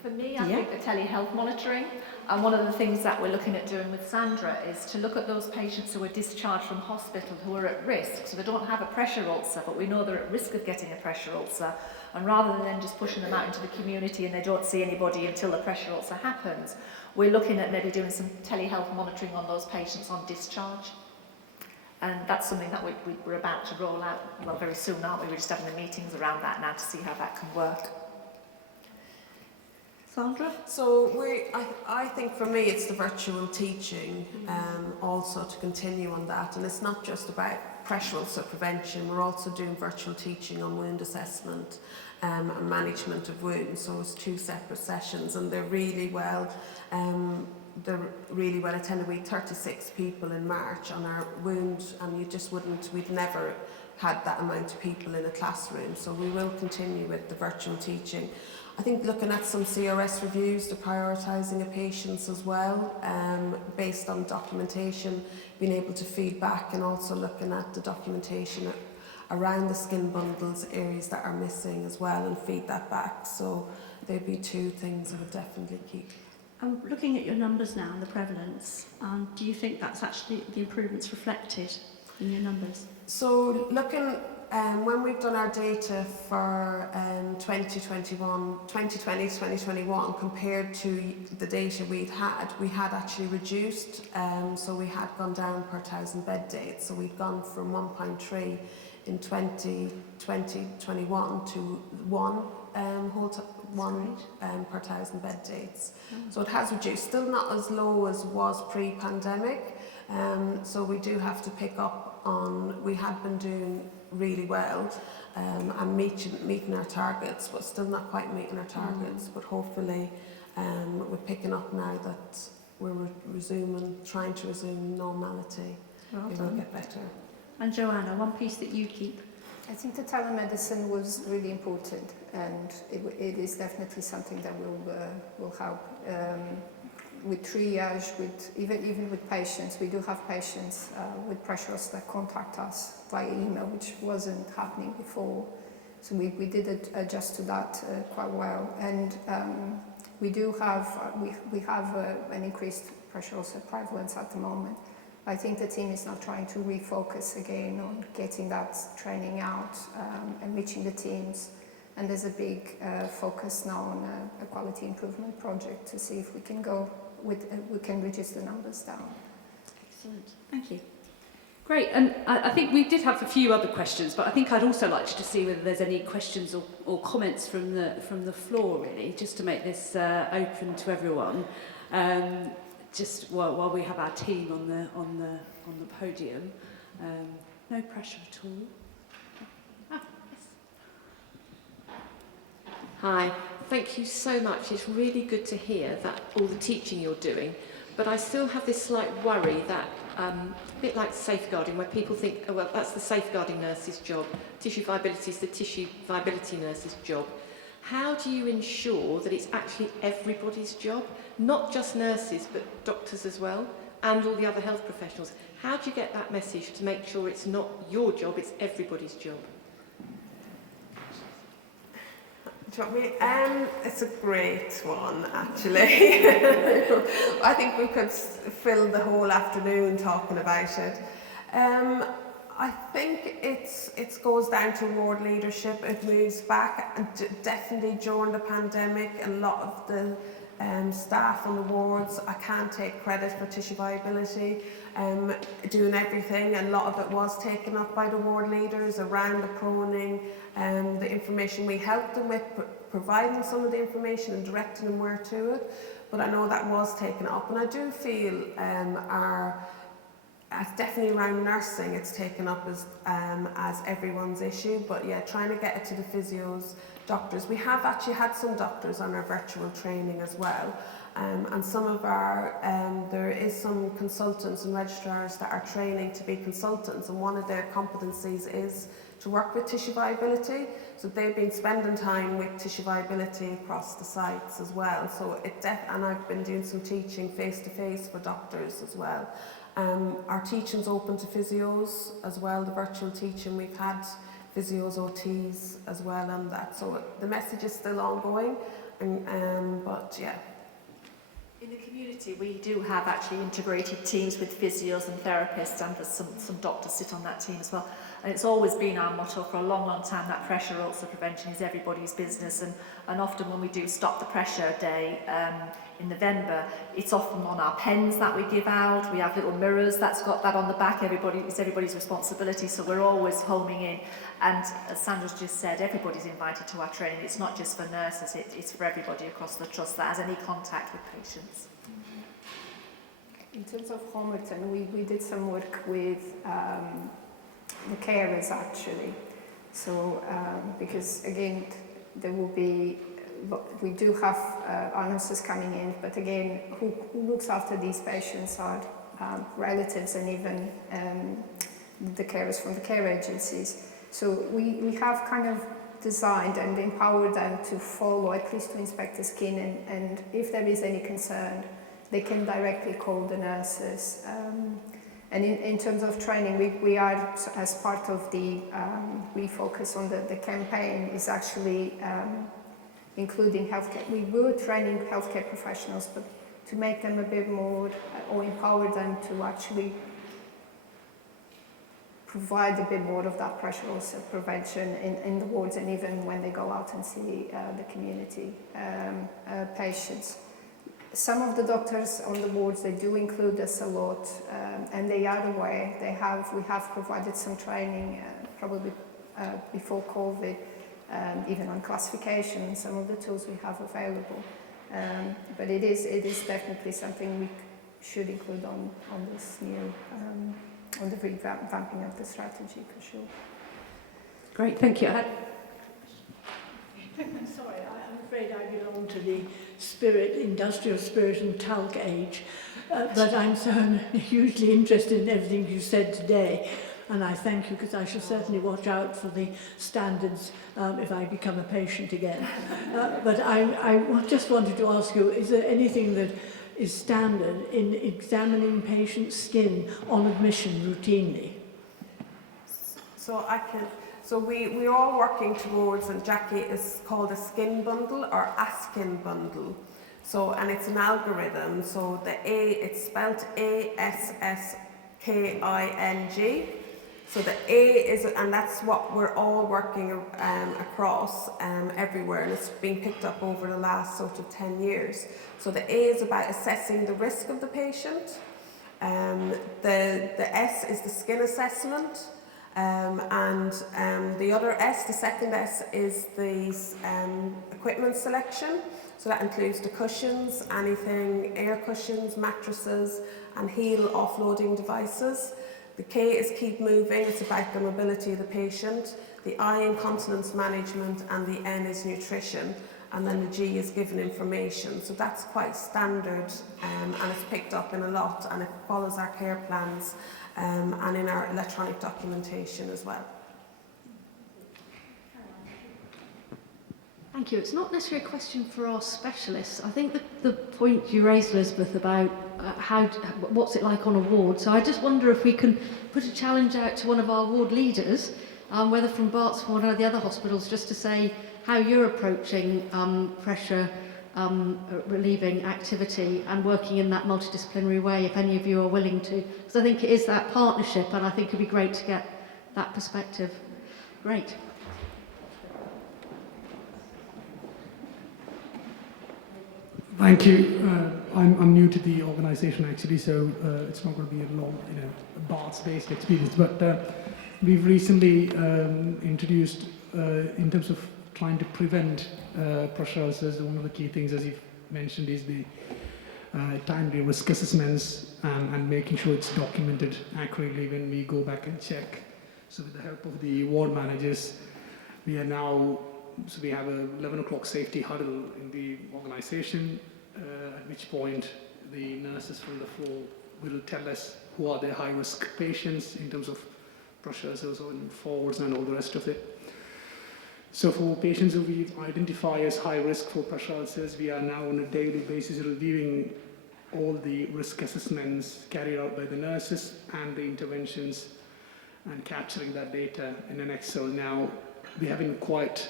For me, I think the telehealth monitoring, and one of the things that we're looking at doing with Sandra is to look at those patients who are discharged from hospital who are at risk. So they don't have a pressure ulcer, but we know they're at risk of getting a pressure ulcer. And rather than just pushing them out into the community and they don't see anybody until the pressure ulcer happens, we're looking at maybe doing some telehealth monitoring on those patients on discharge. And that's something that we're about to roll out, well, very soon, aren't we? We're just having the meetings around that now to see how that can work. Sandra? So I think for me it's the virtual teaching, also to continue on that, and it's not just about pressure ulcer prevention, we're also doing virtual teaching on wound assessment and management of wounds, so it's 2 separate sessions, and they're really well attended. We had 36 people in March on our wound, and we'd never had that amount of people in a classroom, so we will continue with the virtual teaching. I think looking at some CRS reviews, the prioritising of patients as well, based on documentation, being able to feed back, and also looking at the documentation around the skin bundles, areas that are missing as well, and feed that back. So there'd be 2 things I would definitely keep. Looking at your numbers now and the prevalence, do you think that's actually the improvements reflected in your numbers? So looking, when we've done our data for 2020 to 2021 compared to the data we had actually reduced. So we had gone down per 1,000 bed dates. So we'd gone from 1.3 in 2021 to 1 per 1,000 bed dates. So it has reduced, still not as low as was pre-pandemic. So we do have to pick up on, we had been doing really well and meeting our targets, but still not quite meeting our targets. But hopefully we're picking up now that we're trying to resume normality. It will get better. And Joanna, one piece that you keep? I think the telemedicine was really important, and it is definitely something that will help. With triage, even with patients, we do have patients with pressure ulcers that contact us via email, which wasn't happening before. So we did adjust to that quite well, and we do have an increased pressure ulcer prevalence at the moment. I think the team is now trying to refocus again on getting that training out and reaching the teams. And there's a big focus now on a quality improvement project to see if we can we can reduce the numbers down. Excellent, thank you. Great, and I think we did have a few other questions, but I think I'd also like to see whether there's any questions or comments from the floor, really, just to make this open to everyone. Just while we have our team on the podium, no pressure at all. Hi, thank you so much. It's really good to hear that all the teaching you're doing, but I still have this slight worry that a bit like safeguarding, where people think, oh, well, that's the safeguarding nurse's job. Tissue viability is the tissue viability nurse's job. How do you ensure that it's actually everybody's job, not just nurses, but doctors as well, and all the other health professionals? How do you get that message to make sure it's not your job, it's everybody's job? Do you want me? It's a great one, actually. I think we could fill the whole afternoon talking about it. I think it goes down to ward leadership. It moves back, and definitely during the pandemic, a lot of the staff on the wards, I can't take credit for tissue viability, doing everything. A lot of it was taken up by the ward leaders around the proning, the information we helped them with, providing some of the information and directing them where to it. But I know that was taken up, and I do feel definitely around nursing it's taken up as everyone's issue. But yeah, trying to get it to the physios, doctors. We have actually had some doctors on our virtual training as well, and some of our there is some consultants and registrars that are training to be consultants, and one of their competencies is to work with tissue viability. So they've been spending time with tissue viability across the sites as well. So and I've been doing some teaching face to face for doctors as well. Our teaching's open to physios as well, the virtual teaching. We've had physios, OTs as well on that. So the message is still ongoing, but yeah. In the community, we do have actually integrated teams with physios and therapists, and there's some doctors sit on that team as well. And it's always been our motto for a long, long time that pressure ulcer prevention is everybody's business. And often when we do Stop the Pressure Day in November, it's often on our pens that we give out. We have little mirrors that's got that on the back. It's everybody's responsibility. So we're always homing in. And as Sandra's just said, everybody's invited to our training. It's not just for nurses, it's for everybody across the trust that has any contact with patients. In terms of Homerton, we did some work with the carers actually. So because again, there will be, we do have our nurses coming in, but again, who looks after these patients are relatives and even the carers from the care agencies. So we have kind of designed and empowered them to follow, at least to inspect the skin, and if there is any concern, they can directly call the nurses. And in terms of training, we are, as part of the refocus on the campaign, is actually including healthcare. We were training healthcare professionals, but to make them a bit more, or empower them to actually provide a bit more of that pressure ulcer prevention in the wards, and even when they go out and see the community patients. Some of the doctors on the wards, they do include us a lot, and they are aware. We have provided some training, probably before COVID, even on classification and some of the tools we have available. But it is definitely something we should include on this new, on the revamping of the strategy for sure. Great, thank you. Sorry, I'm afraid I belong to the industrial spirit and talc age, but I'm so hugely interested in everything you said today, and I thank you, because I shall certainly watch out for the standards if I become a patient again. But I just wanted to ask you, is there anything that is standard in examining patients' skin on admission routinely? So we're all working towards, and Jackie is called a skin bundle or a skin bundle. So, and it's an algorithm. So the A, it's spelled ASSKING. So the A is, and that's what we're all working across everywhere, and it's been picked up over the last sort of 10 years. So the A is about assessing the risk of the patient. The S is the skin assessment. And the other S, the second S, is the equipment selection. So that includes the cushions, anything, air cushions, mattresses, and heel offloading devices. The K is keep moving, it's about the mobility of the patient. The I, incontinence management, and the N is nutrition. and then the G is given information. So that's quite standard, and it's picked up in a lot, and it follows our care plans and in our electronic documentation as well. Thank you. It's not necessarily a question for our specialists. I think the point you raised, Elizabeth, about what's it like on a ward. So I just wonder if we can put a challenge out to one of our ward leaders, whether from Barts or one of the other hospitals, just to say how you're approaching pressure relieving activity and working in that multidisciplinary way, if any of you are willing to. Because I think it is that partnership, and I think it'd be great to get that perspective. Great. Thank you. I'm new to the organisation actually, so it's not going to be a long, Barts-based experience. But we've recently introduced, in terms of trying to prevent pressure ulcers, one of the key things, as you've mentioned, is the timely risk assessments and making sure it's documented accurately when we go back and check. So with the help of the ward managers, we are now. So we have a 11 o'clock safety huddle in the organisation, at which point the nurses from the floor will tell us who are their high-risk patients in terms of pressure ulcers and forwards and all the rest of it. So for patients who we identify as high risk for pressure ulcers, we are now on a daily basis reviewing all the risk assessments carried out by the nurses and the interventions and capturing that data in an Excel. Now, we haven't quite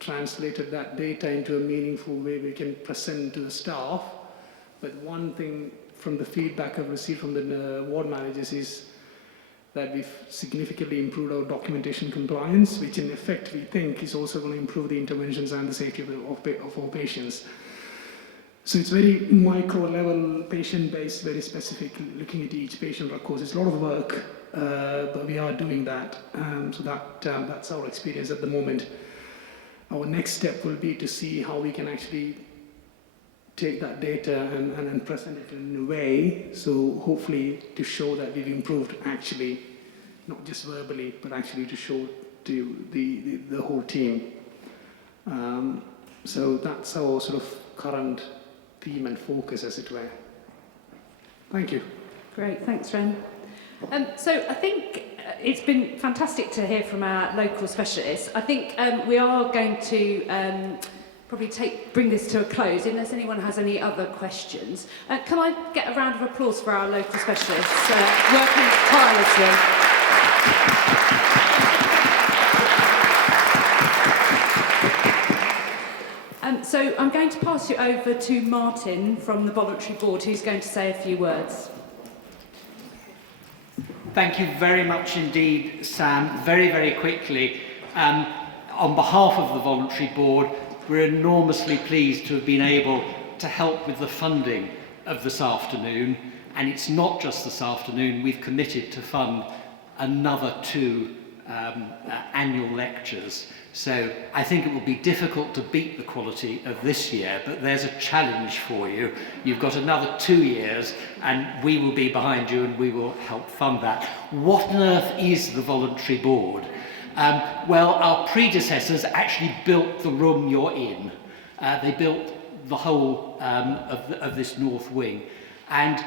translated that data into a meaningful way we can present to the staff. But one thing from the feedback I've received from the ward managers is that we've significantly improved our documentation compliance, which in effect we think is also going to improve the interventions and the safety of our patients. So it's very micro level, patient-based, very specific, looking at each patient records. It's a lot of work, but we are doing that. So that's our experience at the moment. Our next step will be to see how we can actually take that data and present it in a way, so hopefully to show that we've improved actually, not just verbally, but actually to show to the whole team. So that's our sort of current theme and focus, as it were. Thank you. Great, thanks, Ren. So I think it's been fantastic to hear from our local specialists. I think we are going to probably bring this to a close, unless anyone has any other questions. Can I get a round of applause for our local specialists working tirelessly? So I'm going to pass you over to Martin from the voluntary board, who's going to say a few words. Thank you very much indeed, Sam. Very, very quickly, on behalf of the voluntary board, we're enormously pleased to have been able to help with the funding of this afternoon. And it's not just this afternoon, we've committed to fund another 2 annual lectures. So I think it will be difficult to beat the quality of this year, but there's a challenge for you. You've got another 2 years, and we will be behind you and we will help fund that. What on earth is the voluntary board? Well, our predecessors actually built the room you're in. They built the whole of this north wing. And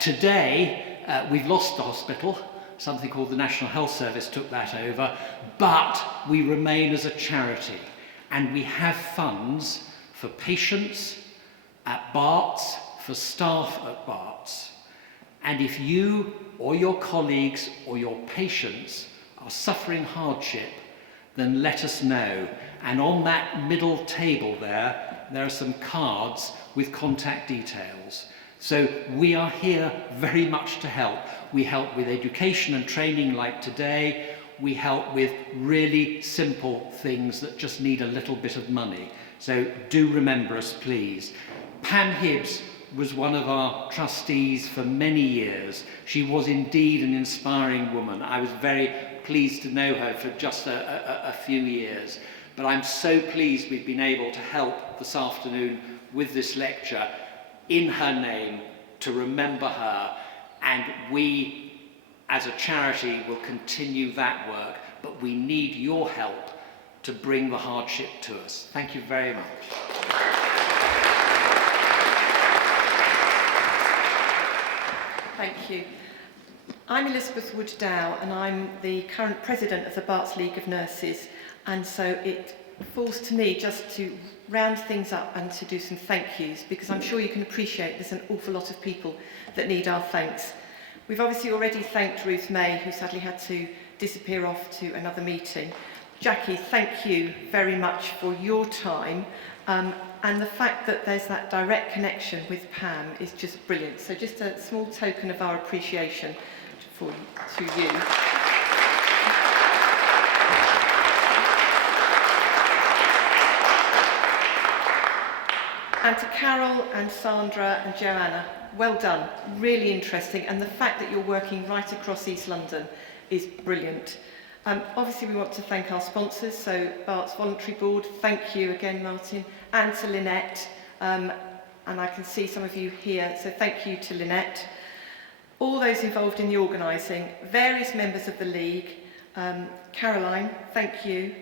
today, we've lost the hospital. Something called the National Health Service took that over, but we remain as a charity, and we have funds for patients at Barts, for staff at Barts. And if you or your colleagues or your patients are suffering hardship, then let us know. And on that middle table there are some cards with contact details. So we are here very much to help. We help with education and training like today. We help with really simple things that just need a little bit of money. So do remember us, please. Pam Hibbs was one of our trustees for many years. She was indeed an inspiring woman. I was very pleased to know her for just a few years. But I'm so pleased we've been able to help this afternoon with this lecture in her name, to remember her, and we as a charity will continue that work, but we need your help to bring the hardship to us. Thank you very much. Thank you. I'm Elizabeth Wood-Dow and I'm the current president of the Barts League of Nurses, and so it falls to me just to round things up and to do some thank yous, because I'm sure you can appreciate there's an awful lot of people that need our thanks. We've obviously already thanked Ruth May, who sadly had to disappear off to another meeting. Jackie, thank you very much for your time. And the fact that there's that direct connection with Pam is just brilliant. So just a small token of our appreciation to you. And to Carol and Sandra and Joanna, well done, really interesting. And the fact that you're working right across East London is brilliant. Obviously we want to thank our sponsors, so Barts Voluntary Board, thank you again Martin, and to Lynette, and I can see some of you here, so thank you to Lynette. All those involved in the organising, various members of the League, Caroline, thank you,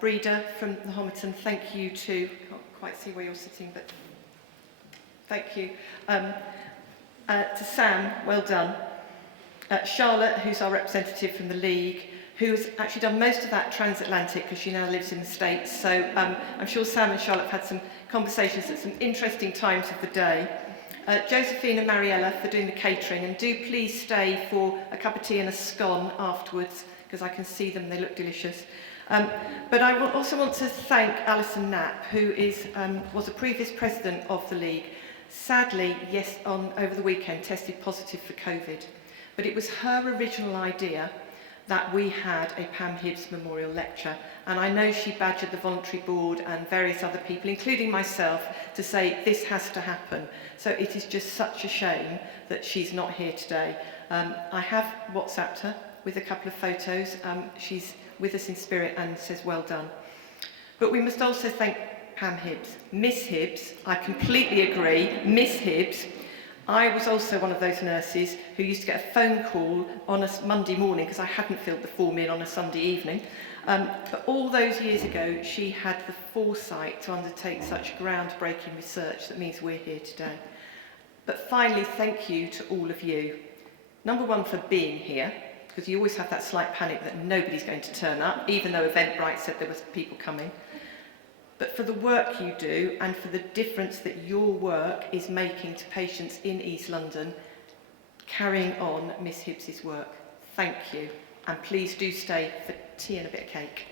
Breda from the Homerton, thank you too, can't quite see where you're sitting, but thank you. To Sam, well done. Charlotte, who's our representative from the League, who's actually done most of that transatlantic because she now lives in the States. So I'm sure Sam and Charlotte have had some conversations at some interesting times of the day. Josephine and Mariella for doing the catering, and do please stay for a cup of tea and a scone afterwards because I can see them, they look delicious. But I also want to thank Alison Knapp, who was a previous president of the League. Sadly, yes, over the weekend tested positive for COVID. But it was her original idea that we had a Pam Hibbs Memorial Lecture, and I know she badgered the voluntary board and various other people, including myself, to say this has to happen. So it is just such a shame that she's not here today. I have WhatsApped her with a couple of photos. She's with us in spirit and says well done. But we must also thank Pam Hibbs. Miss Hibbs, I completely agree, Miss Hibbs. I was also one of those nurses who used to get a phone call on a Monday morning because I hadn't filled the form in on a Sunday evening. But all those years ago, she had the foresight to undertake such groundbreaking research that means we're here today. But finally, thank you to all of you. Number one, for being here, because you always have that slight panic that nobody's going to turn up, even though Eventbrite said there was people coming. But for the work you do and for the difference that your work is making to patients in East London, carrying on Miss Hibbs's work. Thank you. And please do stay for tea and a bit of cake.